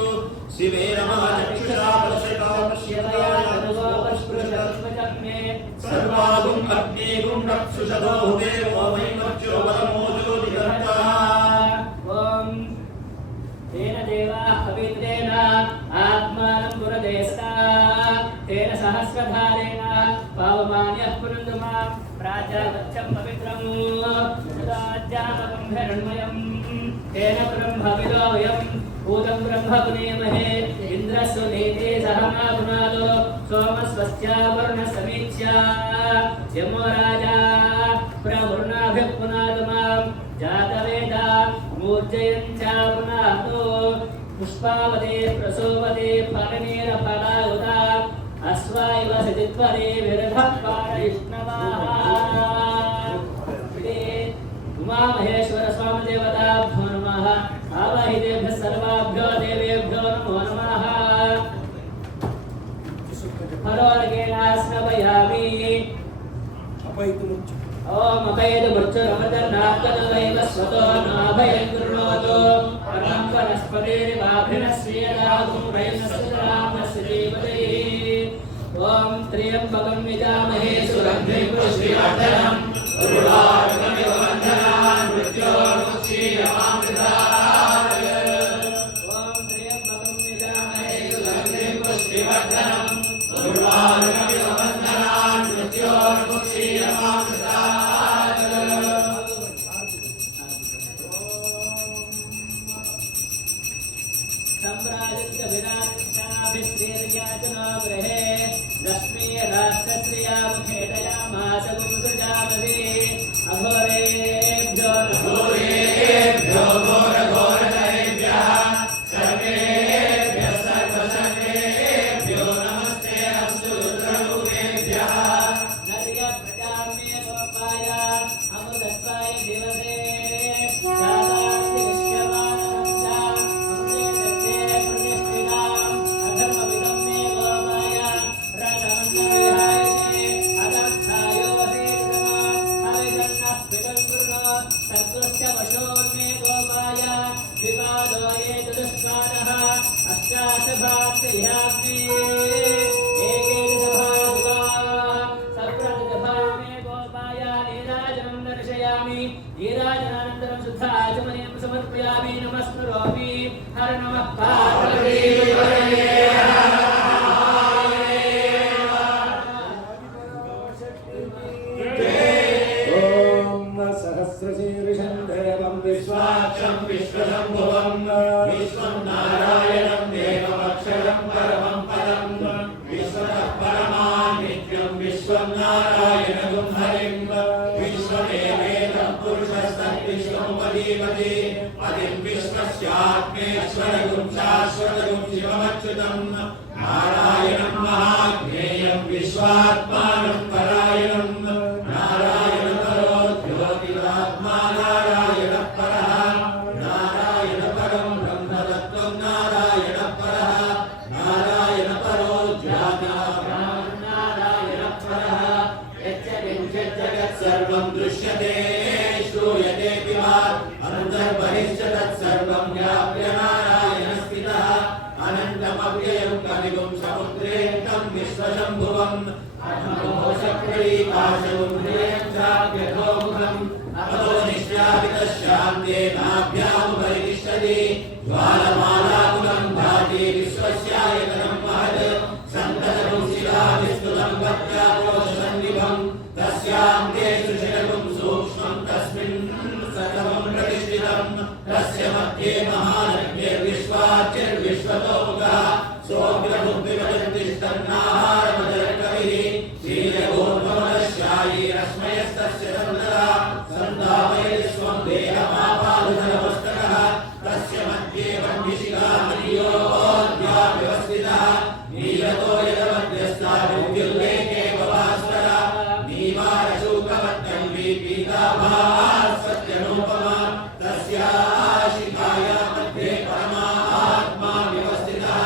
शिवे नमः चक्षुषा पश्यतो पश्यतया सर्वागुम् अग्निगुम् रक्षुषतो देवो वैमत्यो बलमोजो निगर्तः ॐ तेन देवाः पवित्रेण आत्मानं पुरदेशता तेन सहस्रधारेण पावमान्यः पुनन्दु मां प्राजावत्यं पवित्रं राज्यामकं हिरण्मयं तेन ब्रह्मविदो वयं भूतं ब्रह्म पुनेमहे इन्द्रस्य नीते सहना पुनादो सोमस्वस्यावर्णसमीक्षा यमो राजा प्रवृणाभिः पुनादु मां जातवेदा मूर्जयन् च पुनादो पुष्पावते प्रसोवते फलनीरफलायुता अश्वाइव सिद्ध्वरे विरधः पारयिष्णवाः उमामहेश्वर स्वामी देवताभ्यो नमः आवाहितेभ्यः सर्वाभ्यो देवेभ्यो नमो नमः हरोर्गेण स्नपयामि अपैतुमुच्च ओम अभयद मृत्युरमदनात्तदैव स्वतो नाभयं कृणोतु परं वनस्पतिर्वाभिनश्रीयदागुं वैनस्रामस्य देवदैः ओम त्र्यम्बकं यजामहे सुगन्धिं पुष्टिवर्धनम् उर्वारुकमिव वन्दनान् मृत्योर्मुक्षीयमामृतात् ओम त्र्यम्बकं यजामहे सुगन्धिं पुष्टिवर्धनम् उर्वारुकमिव वन्दनान् मृत्योर्मुक्षीयमामृतात् सम्राजस्य विराजनाभिश्रीर्याचनो गृहे लक्ष्मी राष्ट्रश्रिया मुखेदयामास गुंसजामसि अघोरेभ्यो घोरेभ्यो घोरघोरतरेभ्यः सर्वेभ्यः सर्वसर्वेभ्यो नमस्ते अस्तु रुद्ररूपेभ्यः नर्य प्रजाम्ये गोपाय अमृतत्वाय दिवसे शादान्ति विश्यमानवंसा अमृते सत्ये प्रतिष्ठिताम् अधर्मविदं मे गोपाय रथमन्नविहायसे अदर्थायो सेतमा हविषन्नः पितम् श्रीपति पतिं विश्वस्यात्मेश्वरगुं शाश्वतगुं शिवमच्युतं नारायणं महाज्ञेयं विश्वात्मानं परायणं नारायण परो ज्योतिरात्मा नारायण परः नारायण परं ब्रह्मतत्त्वं नारायण परः नारायण परो ज्योतिरात्मा नारायण परः सर्वं दृश्यते श्रूयते वा अन्तर्बहिश्च तत्सर्वं व्याप्य नारायणः स्थितः अनन्तमव्ययं कविगुं समुद्रेऽन्तं विश्वशम्भुवम् अहमोषक्रीकाशमुद्रें चाप्यथोमुखम् अतो निश्यापितश्यान्तेनाभ्यामुपरितिष्ठति ज्वालमालाकुलं भाति विश्वस्यायतनं महत् सन्ततं शिलाभिस्तुतं भक्त्याकोशसन्निभम् तस्यां तेषु शिरकुं सूक्ष्मं तस्मिन् सकलं प्रतिष्ठितं तस्य मध्ये महानग्निर्विश्वाच्यर्विश्वतोमुखः सोऽग्रभुग्विवजन्तिष्ठन्नाहारमजरकविः शीलगोर्भवनश्यायी रश्मयस्तस्य सन्दरः सन्धापयति स्वं देहमापादधनमस्तकः तस्य मध्ये वह्निशिखामणियोऽध्याव्यवस्थितः नीलतो यदमध्यस्था विद्युल्लेखे भवास्वरा नीवारशूकवत्तम्बी पीताभास्वत्यनूपमा तस्याः शिखायाः मध्ये परमात्मा व्यवस्थितः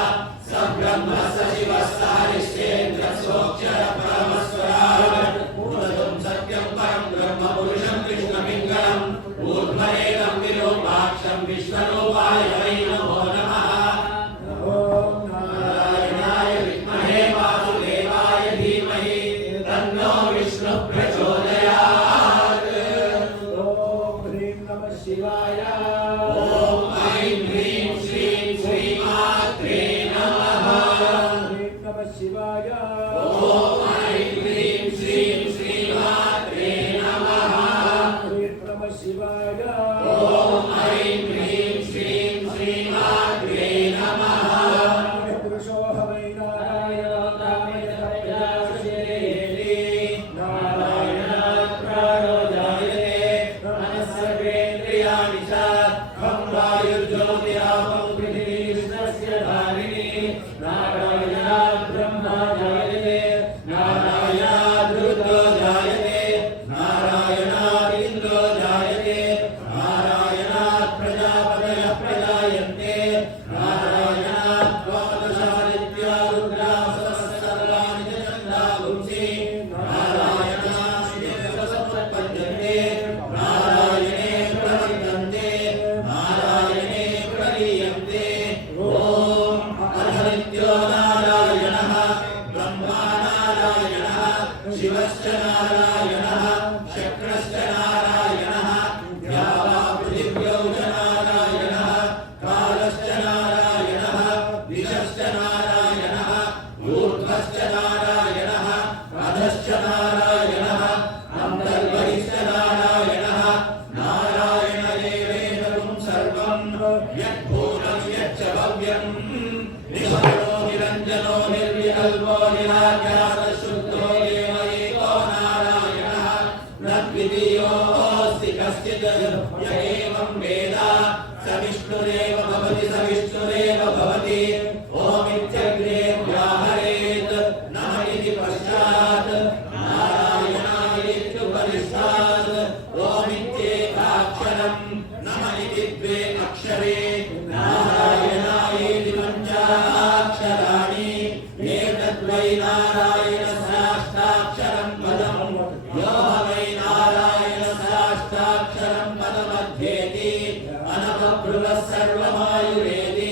स ब्रह्म स शिवः स हरिश्चेन्द्रः सोऽक्षर परमस्वराट् ऊर्ध्वं सत्यं परं ब्रह्म पुरुषं कृष्णपिङ्गलम् ऊर्ध्वरेतं विरूपाक्षं विश्वरूपाय वै नमो नमः नारायणाय विद्महे वासुदेवाय धीमहि तन्नो विष्णुः प्रचोदयात् ॐ ह्रीं नमः शिवाय ॐ ऐं ह्रीं श्रीं श्रीमात्रे नमः ह्रीं नमः शिवाय ॐ ऐं ह्रीं श्रीं श्रीमात्रे नमः ह्रीं नमः शिवाय ॐ ऐं ह्रीं श्रीं श्रीमात्रे नमः पुरुषो हवै नारायण नारायणात् प्राणो जायते मनः सर्वेन्द्रियाणि च खं वायुर्ज्योतिरापं पृथिवीष्णस्य धारिणी नारायणात् ब्रह्मा जायते नारायणात् रुद्रो जायते नारायणात् इन्द्रो जायते नारायणात् प्रजापतयः प्रजायन्ते नारायणात् द्वादशादित्या रुद्राः सहस्राणि च चन्द्रागुंसि नारायणात् समुत्पद्यन्ते नारायणे प्रवर्तन्ते नारायणे प्रलीयन्ते ॐ अधनित्यो नारायणः ब्रह्मा नारायणः शिवश्च नारायणः शक्रश्च नारायणः द्यावा पृथिव्यौ च नारायणः कालश्च नारायणः दिशश्च नारायणः ऊर्ध्वश्च नारायणः अधश्च नारायणः अन्तर्बहिश्च नारायणः नारायण एवेदं सर्वं यद्भूतं यच्च भव्यं निष्कलो निरञ्जनो निर्विकल्पो निराख्यातशुद्धो एव एको नारायणः न द्वितीयोऽस्ति कश्चित् य एवं वेद स विष्णुरेव भवति स विष्णुरेव भवति ओमित्यग्रे व्याहरेत् नमः इति पश्चात् नारायणायेत्युपनिषदात् ओमित्येकाक्षरं नमः इति द्वे अक्षरे नारायणायेति पञ्चाक्षराणि एतद्वै नारायणस्याष्टाक्षरं पदं यो वै नारायणस्याष्टाक्षरं पदमध्येति अनवभृवः सर्वमायुरेति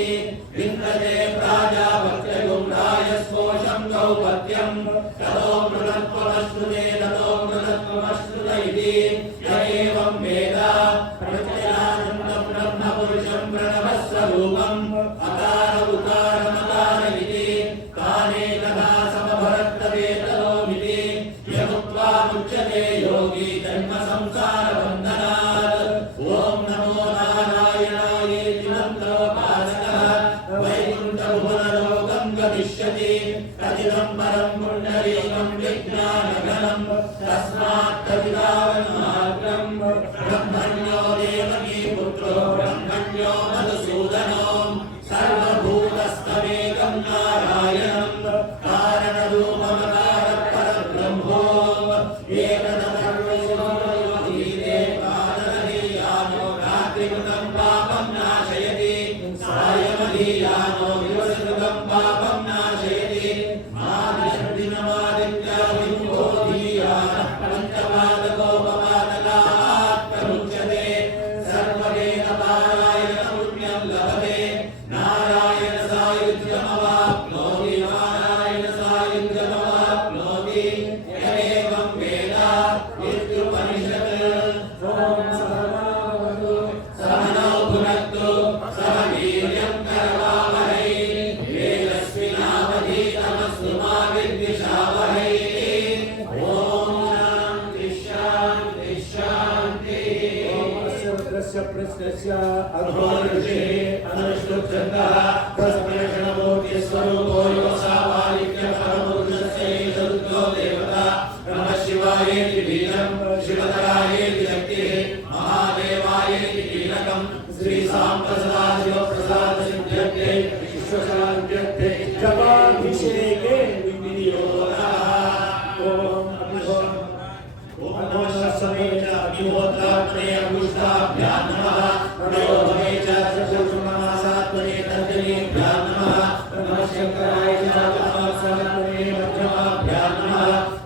विन्दते प्राजापत्यगुं राजस्पोषं गौपत्यं ततो मृगत्वमश्नुते ततो मृगत्वमश्नुत इति य एवं वेद प्रत्ययानन्दं ब्रह्मपुरुषं प्रणवस्वरूपम् अकार उकारमकार इति तानेकधा समभरत्तवेतरोमिति यमुक्त्वा मुच्यते योगी जन्म संसारबन्धनात् ॐ नमो नारायणायेति मन्त्रोपासकः वैकुण्ठभुवनलोकं गमिष्यति कथितं परं पुण्डरीकं विज्ञानघनं करोति यदेवं वेद इत्युपनिषत् ओम सहनावतु सहनौ भुनक्तु सह वीर्यं करवावहै तेजस्विनावधीतमस्तु मा विद्विषावहै प्रश्नस्य अघोरऋषिः अनुष्टुप्छन्दः तस्मै क्षणमूर्तिस्वरूपो योऽसावादित्यपरमपुरुषस्य ईशरुद्रो देवता नमः शिवायेति बीजं शिवतरायेति शक्तिः महादेवायेति कीलकं श्रीसाम्प्रसदाशिवप्रसादसिद्ध्यर्थे विश्वशान्त्यर्थे जपाभिषेके विनियोगः ओम समेत अग्निहोत्राग्ने अङ्गुष्ठाभ्यां नमः प्रयोभवे च चतुर्मासात्मने तर्जनीभ्यां नमः नमः शङ्कराय च चतुर्मासात्मने मध्यमाभ्यां नमः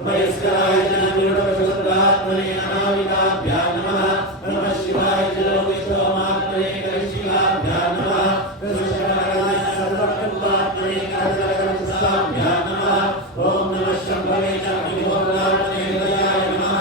वयस्कराय च निर्वचन्द्रात्मने अनामिकाभ्यां नमः नमः शिवाय च विश्वमात्मने करिशिलाभ्यां नमः नमः शिवाय च सर्वकल्पात्मने कर्दलकरपुष्पाभ्यां नमः ॐ नमः शम्भवे च अग्निहोत्राग्ने हृदयाय नमः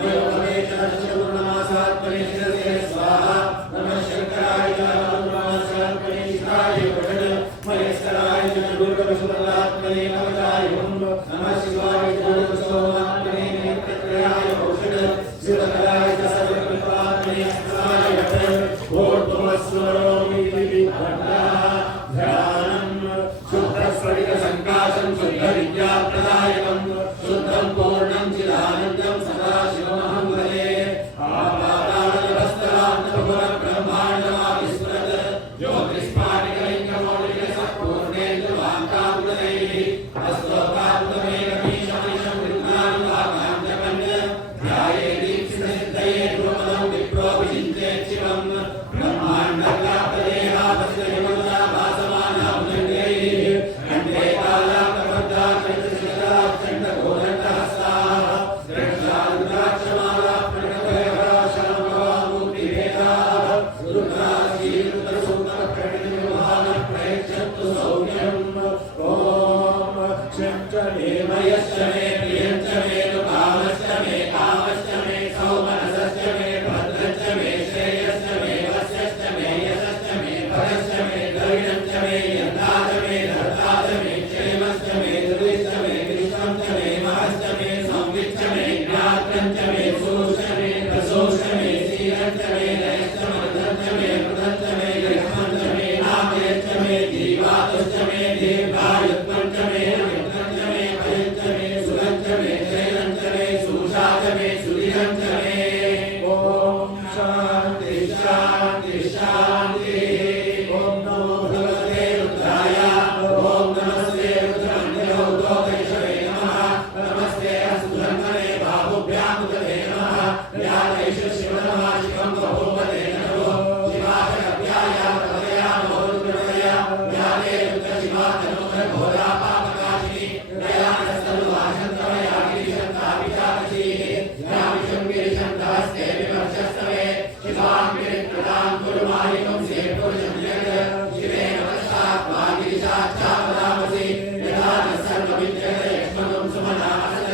वयोभवे च चतुर्मासात्मने शिरसे स्वाहा नमः शङ्कराय च चतुर्मासात्मने शिखाय वषट् महेश्वराय च दुर्गविशुद्धात्मने कवचाय हुं नमः शिवाय च दुर्गसोमात्मने नेत्रत्रयाय औषध शिवतराय च सर्वकल्पात्मने अस्त्राय वट ऊर्ध्वस्वरोमिति विभक्तः ध्यानं शुद्धस्फटिकसङ्काशं शुद्धविद्याप्रदायकं शुद्धं पूर्णं चिदानन्दं सदाशिवमहं भजे आपातालवस्तरान्तपुरब्रह्माण्डमाविस्मरत् ज्योतिष्पाटिकलिङ्गमौलिकसत्पूर्णेन्दुवाङ्कामृतैः हस्तोकामृतमेकमीशमनिशं कृत्नानुवाकाञ्चकन्य ध्यायेदीक्षितसिद्धये ध्रुवदं विप्रोऽभिषिञ्चेच्छिवं ब्रह्माण्डव्याप्तदेहापस्य विमला भासमाना भुजङ्गैः कण्ठे कालाकबद्धा चण्डघोरण्डहस्ताः द्रक्षारुद्राक्षमाला प्रणतभयहराशनमूर्तिभेदाः रुद्राश्रीरुद्रसूक्तप्रणितिविभागप्रयच्छन्तु सौम्यम् ॐ क्षञ्च मे मयश्च मे प्रियञ्च मे कामश्च मे कामश्च मे सौमनसश्च मे भद्रश्च मे श्रेयश्च मे वस्यश्च मे यशश्च मे भरश्च मे द्रविणश्च मे यन्ताच मे धर्ताच मे क्षेमश्च मे धृतिश्च मे विश्वश्च मे महश्च मे संविच्च मे ज्ञात्रञ्च मे सोश्च मे प्रसोश्च मे शीलञ्च मे लयश्च मर्दञ्च मे मृदञ्च मे ग्रहमञ्च मे नामयश्च मे जीवातश्च मे दीर्घायुत्वञ्च मे अमित्रञ्च मे भयञ्च मे सुरञ्च मे शैलञ्च मे सुषाच मे सुधिरञ्च मे ॐ शान्ति शान्ति शान्तिः ॐ नमो भगवते रुद्राय ॐ नमस्ते रुद्रमण्डलोदोकैषवे नमः नमस्ते अस्तुधन्वने बाहुभ्यां उदते नमः व्यादैष शिव नमः शिवं बभूवते नमो शिवाशक्त्याय तदया नमो रुद्रमय व्यादे रुद्रशिवा तनोघोरा पापकाशिनी दयानस्तनुवासन्तमया गिरिशन्ताभिषाकशीः यामिषं गिरिशन्तहस्ते विमर्शस्तवे शिवां गिरिप्रदां कुरु माहिकं सेपुरुषं जगत् शिवेन वशात्मा गिरिशाच्छापदामसि यदा न सर्वविद्यते यक्ष्मगं सुमनासत्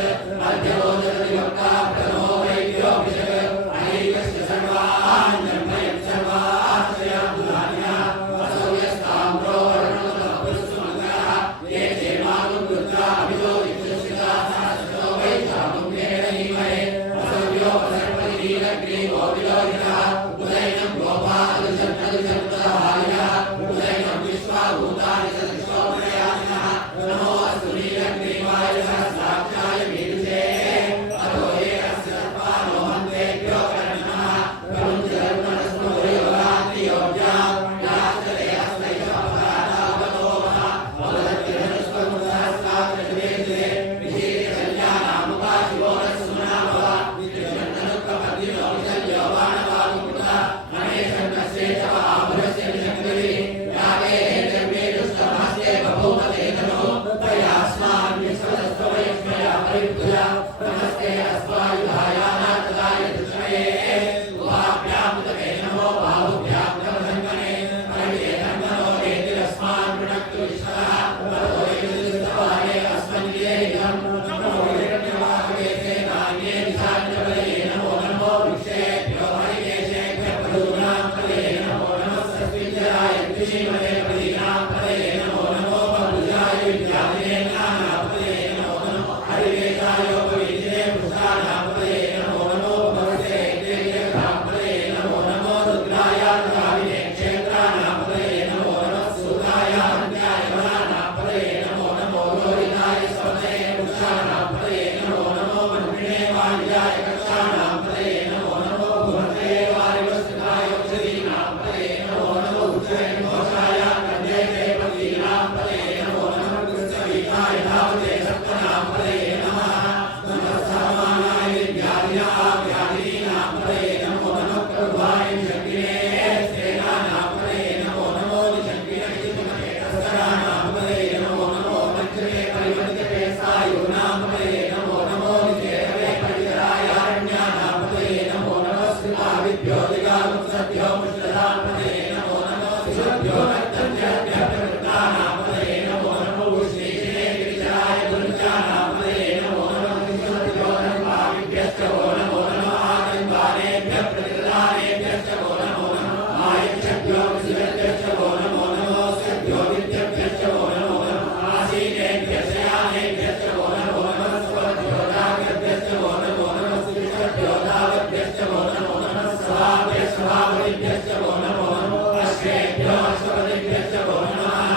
अध्यवोदरति भक्ता प्रणो वैद्योऽभिषक् अनैकस्य सर्वान्यन्मयं सर्वाश्रयाब्धुरान्यः असौ यस्ताम्रो वर्णोदपुरुषमङ्गलः ये चेमागं रुद्रा अभितो विश्वसिता सहस्रो वैशाखं प्रेरणीमहे असौ योपसर्पति नीलग्रीवो विलोहितः उदयनं गोपालशब्दशब्दहार्यः उदयनं विश्वाभूतानि सदृशोपनयानिनः नमो अस्तु नीलग्रीवाय सहस्राक्षाय मीदुषे अतो ये अस्य सर्पानो हन्तेभ्यो कर्णः करुञ्च धर्मणस्मो योगान्तियोग्यां याश्चते हस्तैषपराधावतोमः अवदत्यधनुष्पमुदहस्तात्रशवेन्द्रे विशीर्यकल्याणामुखा शिवो न सुमनाभव विद्युषण्णनुक्कपद्मिनो विशल्यो बाणवागुमुखः गणेशन्नश्रेष्ठव आभुरस्य विशङ्करी यागे हेतर्मे दुष्टमहस्ते बभूवते नमो तयास्मान् विश्वतस्त्वमयस्मया परिभुजा नमस्ते अस्मायुधायानाथदाय दुष्मये उभाभ्यामुदमे नमो बाहुभ्यां नमधन्वने कण्ठे धन्वनो हेतिरस्मान् वृणक्तु विश्वः ततो यजुस्तवाने अस्मन्येहितं नमो पतये नमो नमो ब्रह्मणे वाणिजाय कक्षाणां पतये नमो नमो भुवनते वारिवस्त्राय औषधीनां पतये नमो नमो उज्जयन् घोषाय कन्यैते पतीनां पतये नमो नमः कृष्णवीताय धावते सत्त्वनां पतये नमः नमः सामानाय व्याधिनां व्याधिनीनां पतये नमो नमः प्रभुवाय शक्तिने सेनानां पतये नमो नमो निशक्तिने चित्तमहेतस्सराणां पतये नमो नमो मज्जने परिवर्तिते सायुनां पतये नमो नमो निचेतवे परिचरायारण्यानां पतये नमो नमः श्रीमाविभ्यो दिगामुत्सभ्यो मुष्टदां पतये नमो नमः शिशुभ्यो नक्तभ्यभ्यप्रवृत्तानां पतये नमो नमो उष्णीषिणे गिरिचराय गुरुचानां पतये नमो नमः शिशुभ्यो नक्तभ्यश्च वो नमो नमः आकल्पानेभ्यः प्रतिदानेभ्यश्च वो नमो नमः आयच्छभ्यो विशिवभ्यश्च वो नमो नमः स्यभ्यो विद्यभ्यश्च वो नमो नमः आसीनेभ्यश्च यानेभ्यश्च वो नमो नमः स्वभ्यो दाभ्यश्च वो नमो नमः शिशुभ्यो दाभ्यश्च वो नमो नमः स्वाभ्यः स्वाभ्यश्च वो नमो नमः अश्वेभ्यो अश्वभ्यश्च वो नमः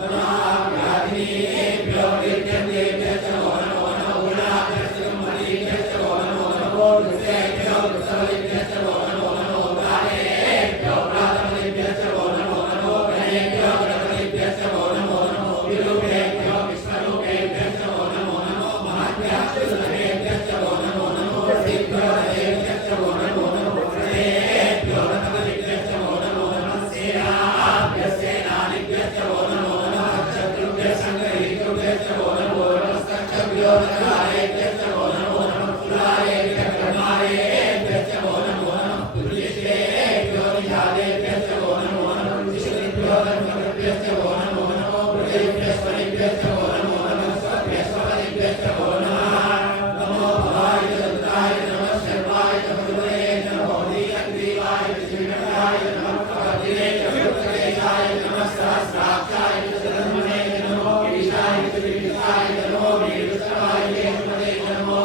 नमः व्याधिनीभ्यो विद्यन्तेभ्यश्च वो नमो नमः गुणाभ्यश्च मणिभ्यश्च वो नमो नमः वृक्षेभ्यो वृक्षवलिभ्यश्च वो नमो नमः प्राणेभ्यो प्रातमलिभ्यश्च वो नमो नमः गणेभ्यो गणपतिभ्यश्च वो नमो नमः विरूपेभ्यो विश्वरूपेभ्यश्च वो नमो नमः महद्भ्यश्च सुरेभ्यश्च वो नमो नमः सिद्धो देभ्यश्च वो नमो नमः प्रणेभ्यो रथपतिभ्यश्च वो नमो नमः सेनाभ्यश्च सेनानिभ्यश्च वो नमो नमः शत्रुभ्यश्च संग्रहीतुभ्यश्च वो नमो नमः सक्षभ्यो नकारेभ्यश्च वो नमो नमः कुलारेभ्यः कर्मारेभ्यश्च वो नमो नमः तुल्येभ्यो निषादेभ्यश्च वो नमो नमः शिशुभ्यो धर्मभ्यश्च वो नमो नमः प्रदेभ्यश्च वो नमो नमः स्वभ्यश्च वो नमः नमो भवाय रुद्राय नमः शर्वाय नमः नमो नीलग्रीवाय विष्णुनाय नमः कवदिने चतुर्वेदाय नमः सहस्राक्षाय चतुर्मणे नमो ईशाय चतुर्विशाय नमो नीलस्वाय नमो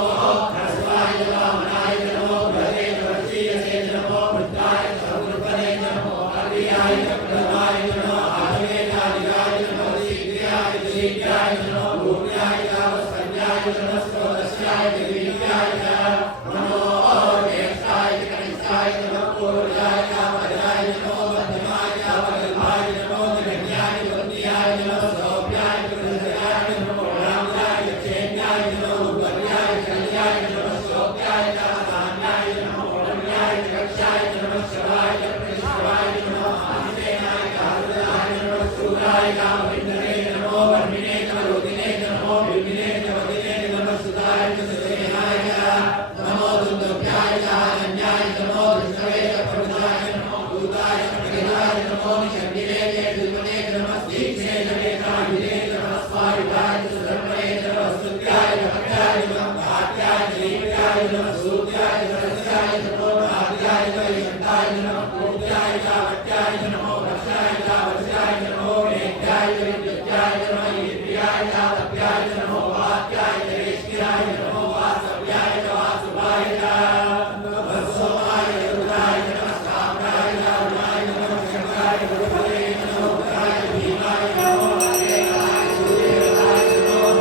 ह्रस्वाय वामनाय नमो भरे वर्षीयसे नमो बुद्धाय सर्वपदे नमो अग्र्याय प्रथमाय नमो आवेदाय नमो शीघ्राय नमो भूम्याय तावत्संज्ञाय नमः षोडशाय दिव्याय नमो ज्येष्ठाय कनिष्ठाय नमः पूर्वाय तावदाय नमो मध्यमाय तावल्भाय नमो गण्याय वन्द्याय नमः सौभ्याय कृतयाय नमो रामाय क्षेण्याय नमो उद्वर्याय कल्याय नमः शोभ्याय तावधान्याय नमो रम्याय कक्षाय नमः शवाय प्रशिवाय नमो आदितेनाय कारुदाय नमः शूराय कामविन्दने नमो वर्मिणे करोदिने नमो विघ्ने वदिने नमः सुधाय सुदेहाय नमो दुर्गाभ्याय अनन्याय नमो विष्णवे प्रभुदाय नमो भूताय प्रगताय नमो निशक्तिने दुर्मने नमः दीक्षे जनेताय नमः स्वायुधाय सुधर्मणे नमः स्तुत्याय भक्त्याय नमः भात्याय दीप्याय नमः सूर्याय नमस्याय नमो भात्याय वैशन्ताय नमः पूज्याय कावत्याय नमो भक्षाय कावत्याय नमो मेघ्याय विद्युत्याय नमः ईर्ष्याय तावत्याय नमो वात्याय देश्याय नमो वासव्याय वासुभाय नमः सोमाय रुद्राय नमः साम्राय रामाय नमः शंकराय गुरुपदे नमो रुद्राय भीमाय नमो अग्रेयाय सूर्यदेवाय नमो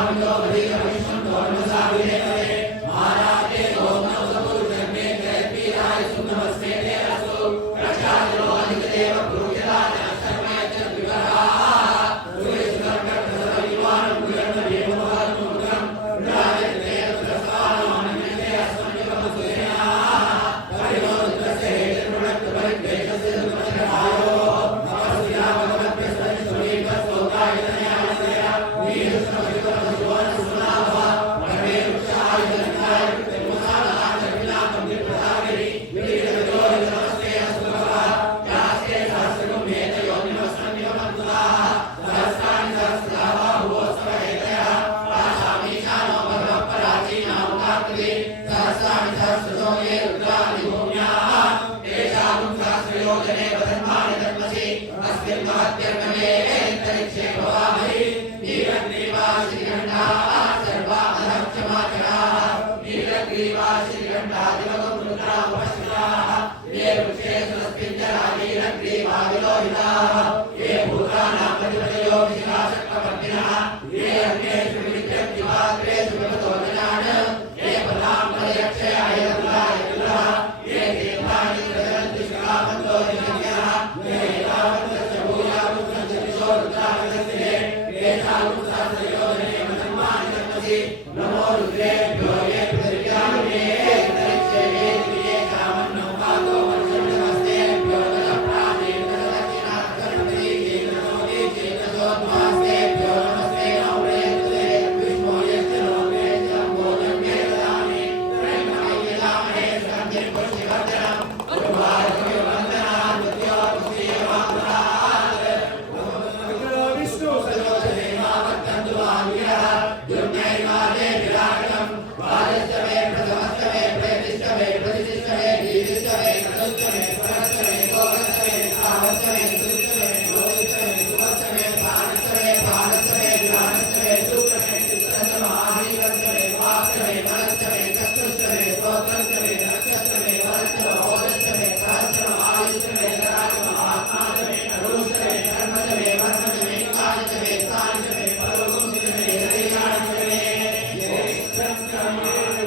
स्वामिनो हरिहरिष्णं दोर्मसाविनेकरे महाराजे ओम नमस्ते जयपीराय सुनमस्ते ते असु रक्षाजलो अधिकदेव गुरुजलाय सर्वयच विवराः गुरुसुरकर सर्वविद्वान गुरुर्न देवमहान मुद्रं राजते प्रसानो अनन्यते अस्मन्यकं सुरेना हरिनो रुद्रस्य हेतुर्णक् परिवेशस्य दुर्मचरायो नमस्या भगवते सरिस्वरीक स्तोत्राय तनयाय वीरस्वरिकर सुवन सुनाभा परमे रुक्षाय जनाय तेमसानाय विलापं विप्रसागरि वीरजोय नमस्ते अस्मभा यास्ते सहस्रगुं वेदयोनि नमस्सन्निगमन्तुलाः सहस्राणि सहस्राः भुवस्वहेतयः राशामीशानो भगवत्पराचीनामुकाकृति सहस्राणि सहस्रशो ये रुद्राणि भूम्याः तेषां सहस्रयोजने वदन्मानि धर्मसि अस्मिन् महत्यर्कमे तरिक्षे भवामहि नीलग्रीवा श्रीगण्डाः सर्वा अधक्षमाचराः नीलग्रीवा श्रीगण्डादिवगं रुद्रावश्रिताः ये वृक्षे सुरस्पिञ्जरा नीलग्रीवा विलोहिताः ये भूतानां प्रतिपदयो विशिखाशक्तवर्तिनः ये अन्येषु विनित्यन्ति पात्रेषु विगतो जनान् ये फलाम्बरयक्षयाय दुर्गाय दुर्गः ये तीर्थानि प्रचलन्ति शिखामन्तो निषङ्ग्यः ये एतावन्तश्च भूयामुत्तञ्च दिशो रुद्रावगस्तिरे येषां सहस्रयोजने वदन्मानि धर्मसि नमो रुद्रेभ्यो ये पृथिव्यामे तरिक्षे ये दिव्ये कामन्नो पातो वर्षणमस्तेभ्यो दशप्राणीर्दशदक्षिणात्कर्मणि चेतसोऽपि चेतसोऽन्वास्तेभ्यो नमस्ते नौरेतुले विष्णो यस्य लोके सम्बोधन्ये ददामि त्रैमय्यदामहे सन्धिर्पुष्टिवर्धनम् उर्वारुकविवन्दनात् मृत्योर्मुक्तिर्वाङ्मनात् विष्णु सजोषधे मावर्तन्तु वाङ्गिरः दुर्नैर्वादे विराटम् वादश्च मे प्रथमश्च मे प्रेतिश्च मे प्रतिष्ठश्च मे गीतिश्च मे क्रतुश्च मे परश्च मे गोपश्च मे श्रावश्च मे सुश्च मे ज्योतिश्च मे सुभश्च मे प्राणश्च मे प्राणश्च मे विराणश्च मे सुश्च मे चित्रश्च महादीपश्च मे वाक्च मे मनश्च मे चक्षुश्च मे श्रोत्रश्च मे रक्षश्च मे वरश्च भोजश्च मे सहश्च आयुश्च मे कराच महात्माच मे नरोश्च मे कर्मच मे वर्मच मे कायच मे स्थानच मे परोगुंच मे शरीराच मे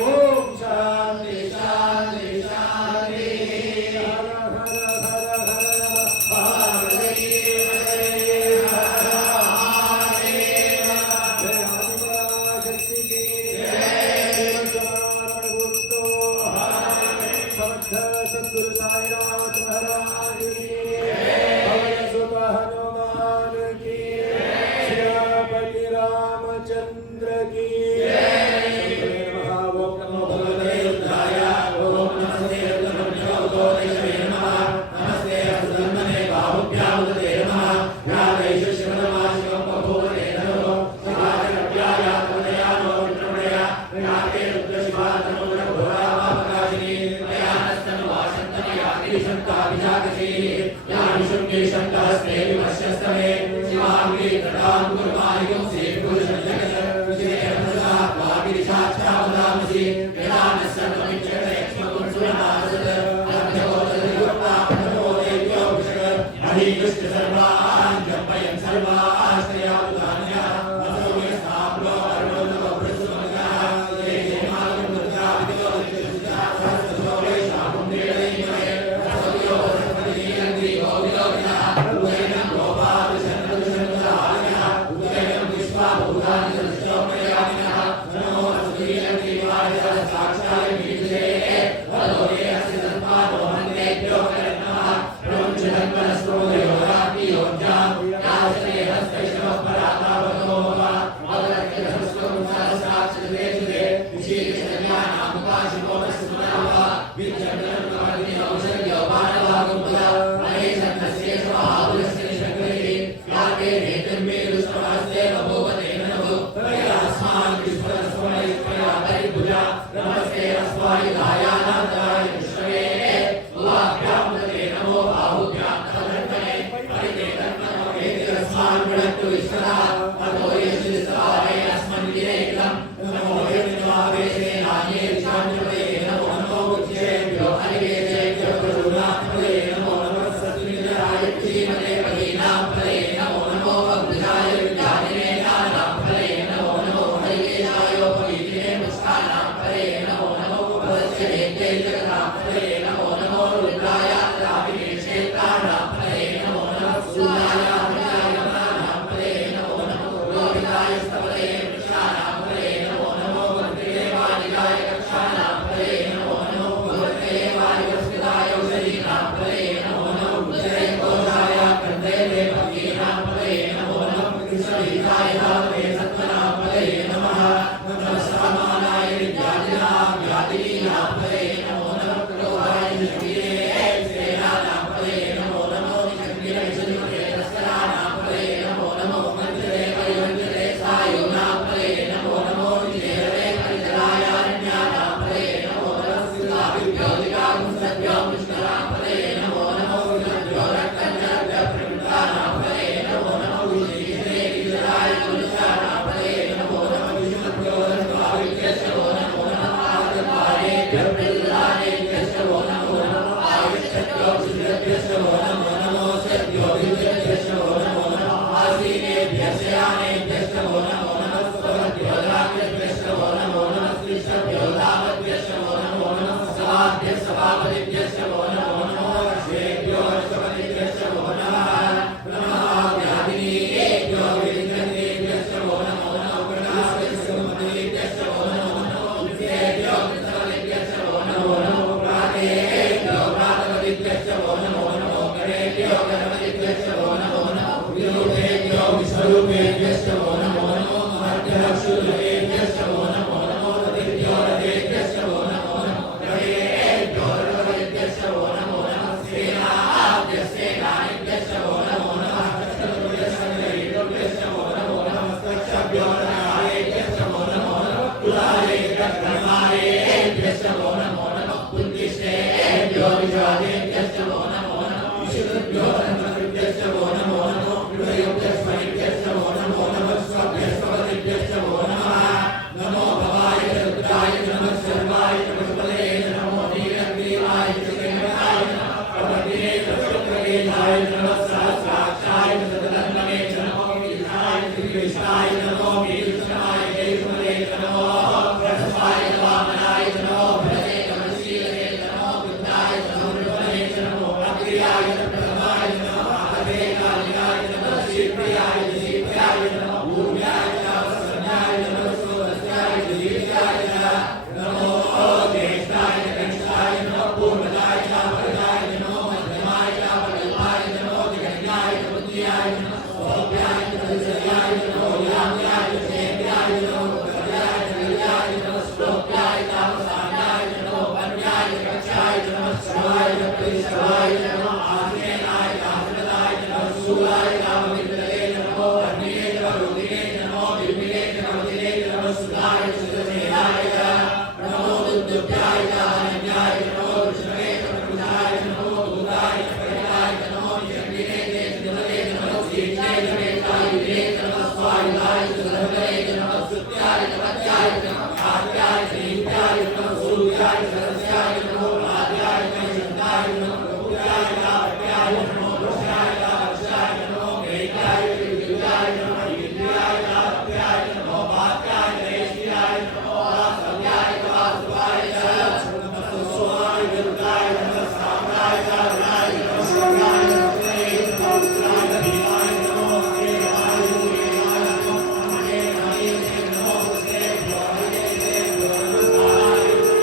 ओम शांति शांति शांति हर हर हर हर पार्वती शक्ति की सद्गुरु साईनाथ महाराज की पवन सुत हनुमान की श्री रामचंद्र की ओम नमो भगवते रुद्राय ओम नमस्ते रुद्रभ्यो उदोदये नमः नमस्ते असुरन्मने बाहुभ्यां उदये नमः व्यादैष शिवनमाशिवं बभूवते नमो शिवाय तमदयानो विक्रमणया याते रुद्रशिवा तमोदरघोरावापकाशिनी यानिशन्ताभिषाकशी यानिशुक्तिशन्तहस्ते विमर्शस्तमे शिवाङ्गी तटां गुरुमायुं श्रीपुरुषं जगत् श्रीहंसः वागिरिशाच्छावदामसि वेदानः सर्वमिच्छते यक्ष्मकुं सुरनासत् अध्यगोचरिगुप्तापनमो देव्यो विषग अहीकृष्ट सर्वान् जम्पयन् सर्वाश्रयावधान्यः असौर्यस्थाप्रो अरुणोदवभृत्सुमगः ये क्षेमागं रुद्राविदो विद्युषा सहस्रशोरे शापुं देवैमहे रसोयो सर्वदीयन्द्रियो विलोकिनः उदयनं गोपादशन्दुषन्दुषालिनः उदयनं विश्वाभूतानि सृष्टोमयामिनः नमो अस्मदीयन्द्रिवाय साक्षाय मीदुषे ततो ये अस्य तत्पादो हन्तेभ्यो नमः प्रमुञ्चधन्वनस्रोदयो रात्रियोज्जां याचते हस्तैषवः परातापतो वा अवलक्ष्यधस्वं सहस्राक्षरेषुते विशीर्षज्ञानामुपाशिपोमस्मृताः विद्यमनन्मवर्धिनि औषध्यो बाणवागुम्बुधा महेशन्नस्येषवाहुलस्य निषङ्गैः याते नेतुर्मे दुष्टमस्ते बभूव तेन नभो पुरुषेभ्यश्च वो नमो नमः पुण्यश्रेभ्यो विश्वादेभ्यश्च वो नमो नमः विशुद्धभ्यो धर्मकृभ्यश्च वो नमो नमः हृदयोभ्यश्च वो नमो नमः स्वभ्यश्च वो नमः नमो भवाय रुद्राय नमः सर्वाय पशुपते नमो नीलग्रीवाय चतुर्वेदाय नमः प्रभवे चतुर्वेदाय नमः सहस्राक्षाय सततन्मने नमो वीराय त्रिविशाय नमो वीरचनाय केशवले नमो प्रथमाय वामनाय नमो भरते कमशीले नमो बुद्धाय समृद्धये नमो अग्रियाय प्रथमाय नमो आदे कालियाय नमः शिवप्रियाय नमो भूम्याय नमः संज्ञाय नमः सोदस्याय दीर्घाय नमो ज्येष्ठाय कनिष्ठाय नमो पूर्वजाय परजाय नमो मध्यमाय परकल्पाय नमो जगन्याय बुद्धियाय नमो सोभ्याय तदसर्याय नमो याम्याय क्षेत्याय नमो प्रजाय जल्याय नमो श्लोक्याय तापसायाय नमो वन्याय कक्षाय नमो शिवाय परिश्रवाय नमो आज्ञेनाय आज्ञदाय नमो शूलाय कामविद्रे नमो अन्ये नमो रुद्रे नमो विद्रे नमो दिने नमो सुधाय सुधसेनाय नमो दुर्गाय अनन्याय नमो विष्णवे प्रभुजाय नमो दूताय प्रयाय नमो जगन्ने देवते नमो सीते नमेताय नमो स्वायुधाय सुधर्मये नमो सुत्याय नमत्याय नमो आद्याय श्रीत्याय नमो सूर्याय सरस्याय नमो आद्याय नमो प्रभुजाय आद्याय नमो वृषाय वर्षाय नमो वेदाय विद्याय नमो इंद्रियाय आद्याय नमो वाक्याय देशियाय नमो वासव्याय वासवाय नमो सोमाय दुर्गाय नमो साम्राय कालाय नमो शिवाय नमो रुद्राय भीमाय नमो देवाय सूर्याय नमो महे हरि नमो सेभ्यो ये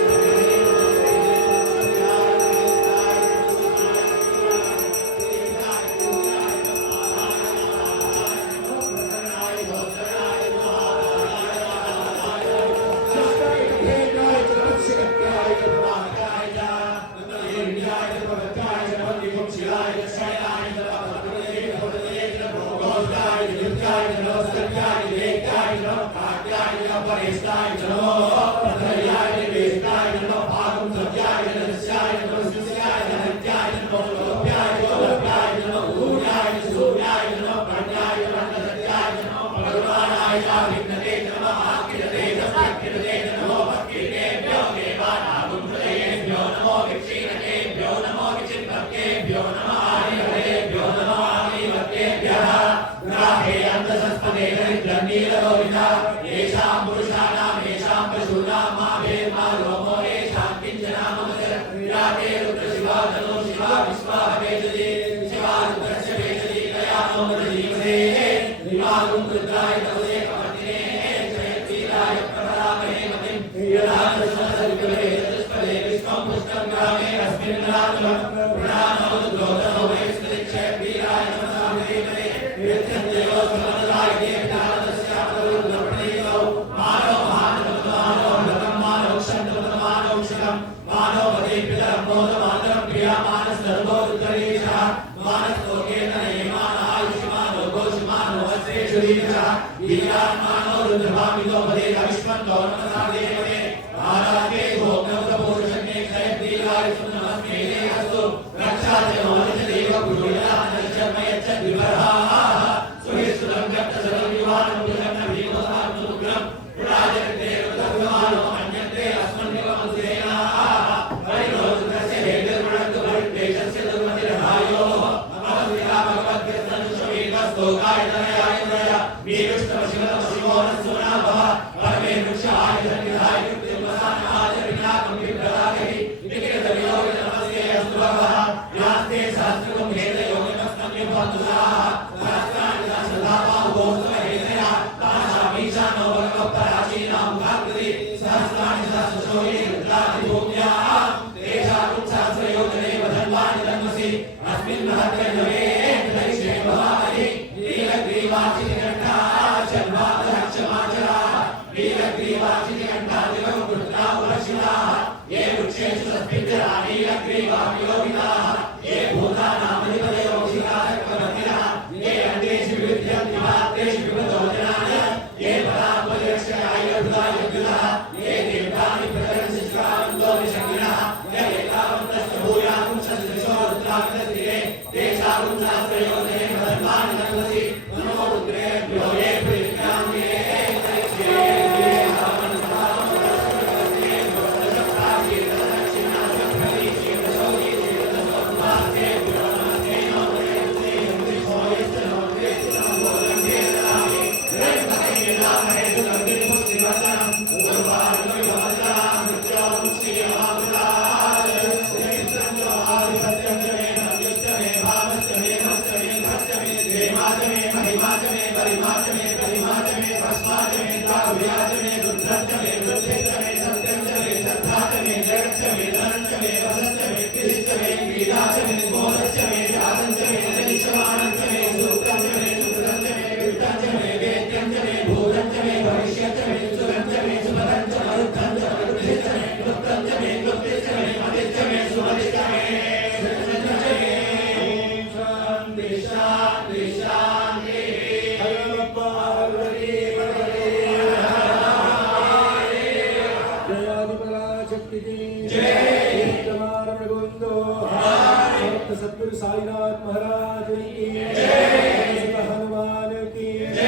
सतगुरु साईनाथ महाराज की जय, हनुमान की जय,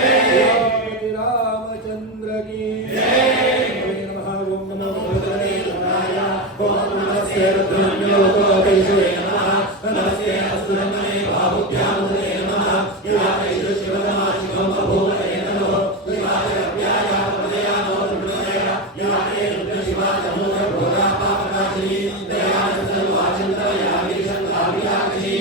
रामचंद्र की जय। नमः ओम नमो भगवते वासुदेवाय ओम नमस्ते रुद्रमयोगेश्वरे नमः नमस्ते अस्तुरंगे भावुभ्यां नमः याते शिवनाशिवं भूतये नमः शिवाय अभ्याय पदया नमो रुद्रमय याते रुद्र शिवाय नमो भोगा पापनाशिनी दयान सर्ववाचंतया विशंकाभियाकशी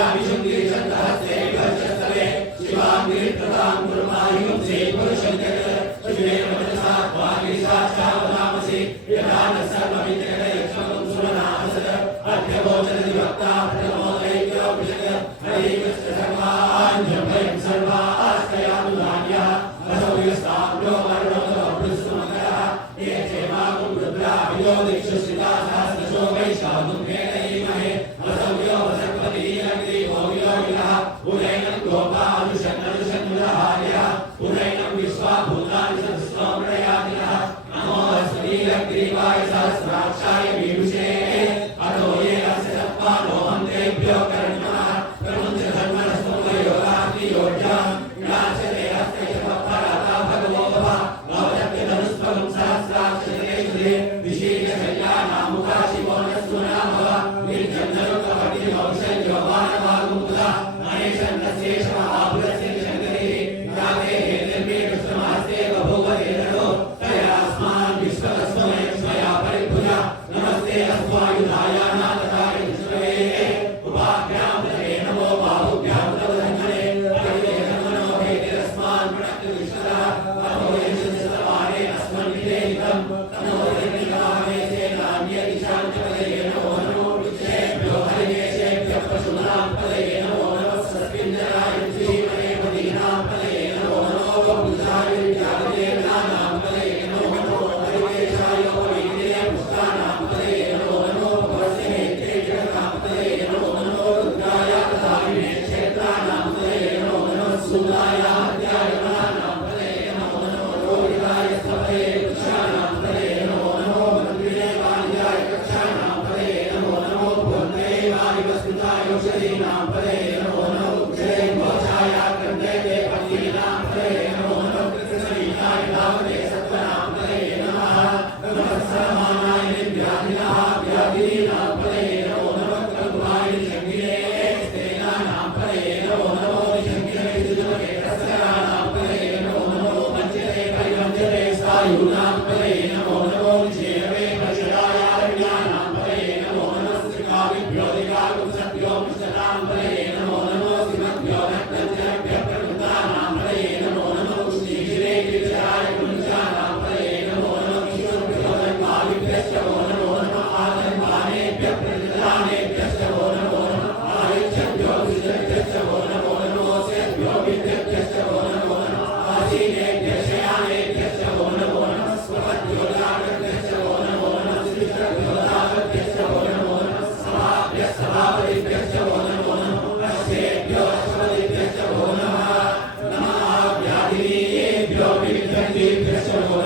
याविशंगे चंदहस्ते भजस्तवे शिवांगिरित्रतां कुर्मायुं से पुरुषंजगत शिवे मनसा वागी साक्षावनामसि यदान सर्वमित्रयक्षमं सुमनामसद अध्यभोजन दिवक्ता प्रमोदैक्यो विषय हरि कृष्ण सर्वाञ्जं भयं सर्वास्कयानुधान्यः असौ यस्ताभ्यो मरणो भृत्सुमकरः ये क्षेमाकुं रुद्राभियो दिक्षुश्रिता सहस्रशो वैशाखुं भेदयीमहे असौ यो वसक्पति अग्निवो विलोकिनः उदैनं गोपानुषन्नरुषन्नुरहार्यः उदैनं विश्वाभूतानि सदस्रो प्रयातिनः नमो हस्तीलग्रीवाय सहस्राक्षाय वीरुषे अतो ये अस्य सत्पानो हन्तेभ्यो कर्णमः प्रमुञ्च धर्मनस्तुमयोगास्ति योज्यां याचते हस्ते च पत्पराता भगवो भव अवदत्य धनुष्पदं सहस्राक्षते विशीर्षशय्यानामुखा शिवो न सुनामव निर्जन्नरुकपटिं औषध्यो वानवागुमुदा महेशन्नशेषमहापुरस्य शङ्करिः याते हेतिर्मे कृष्णमहस्ते बभूव हेतरो तयास्मान् विश्वतस्मया परिभुजा नमस्ते अस्वायुधाय नाथाय विष्णवे उपाभ्यां तवे नमो बाहुभ्यां तव धन्वने अग्रे धन्वनो हेतिरस्मान् प्रणक्तु विष्णुः अतो यशस्तवारे अस्मन् विधेहितं तमो धन्यवामे सेनान्य दिशां च पदये नमो नमो विक्षेभ्यो हरिकेशेभ्यः पशूनां पदये नमो नमः सस्मिन्नराय श्रीमहे पदीनां पदये नमो नमो बुद्धाय विद्यादेवनानां पदये नमो नमो हरिकेशाय पवित्रे पुष्टानां पदये नमो नमो भवस्य नेत्रे जगतां पदये नमो नमो रुद्राय तथाविने क्षेत्राणां पदये नमो नमः सूर्याय अध्यायमानां पदये नमो नमो रोहिताय सपदये पुष्टानां पदये नमो नमो मन्त्रिणे वाणिजाय कक्षाणां पदये नमो नमो भूते वायुवस्कृताय औषधीनां पदये नमो नमो जय घोषाय कण्डे पत्नीनां पदये नमो नमो कृष्णवीणाय धावते सत्वनां पदये नमः नमः समानाय निव्याधिनाः व्याधिनां पदये नमो नमः कल्पाय शङ्गिरे स्तेनानां पदये नमो नमो शङ्गिरे सुजमके तस्कराणां पदये नमो नमो मञ्चते परिवञ्चते स्थायुनां पदये नमो नमो क्षेरवे परिषदाय अरण्यानां पदये नमो नमः श्रीकाविभ्यो दिगागुंसभ्यो मिश्रतां पदये नमो नमो श्रीमद्भ्यो नक्तञ्जनभ्यः प्रवृत्तानां पदये नमो नमो श्रीगिरे गिरिजराय कुञ्जानां पदये नमो नमः ईश्वरभ्यो धर्मादिभ्यश्च वो नमो नमः आधर्मानेभ्यः प्रतिदानेभ्यश्च वो नमो नमः आयुष्यभ्यो विजयभ्यश्च वो नमो नमो सेभ्यो विद्यभ्यश्च वो नमो नमः आसीनेभ्यः शयानेभ्यश्च वो नमो नमः स्वपद्भ्यो जागभ्यश्च वो नमो नमः श्रीभ्यो जागभ्यश्च वो नमो नमः सभाभ्यः सभापतिभ्यश्च वो नमो नमः अश्वेभ्यो अश्वपतिभ्यश्च वो नमः नमः व्याधिभ्यो विविधभ्यश्च वो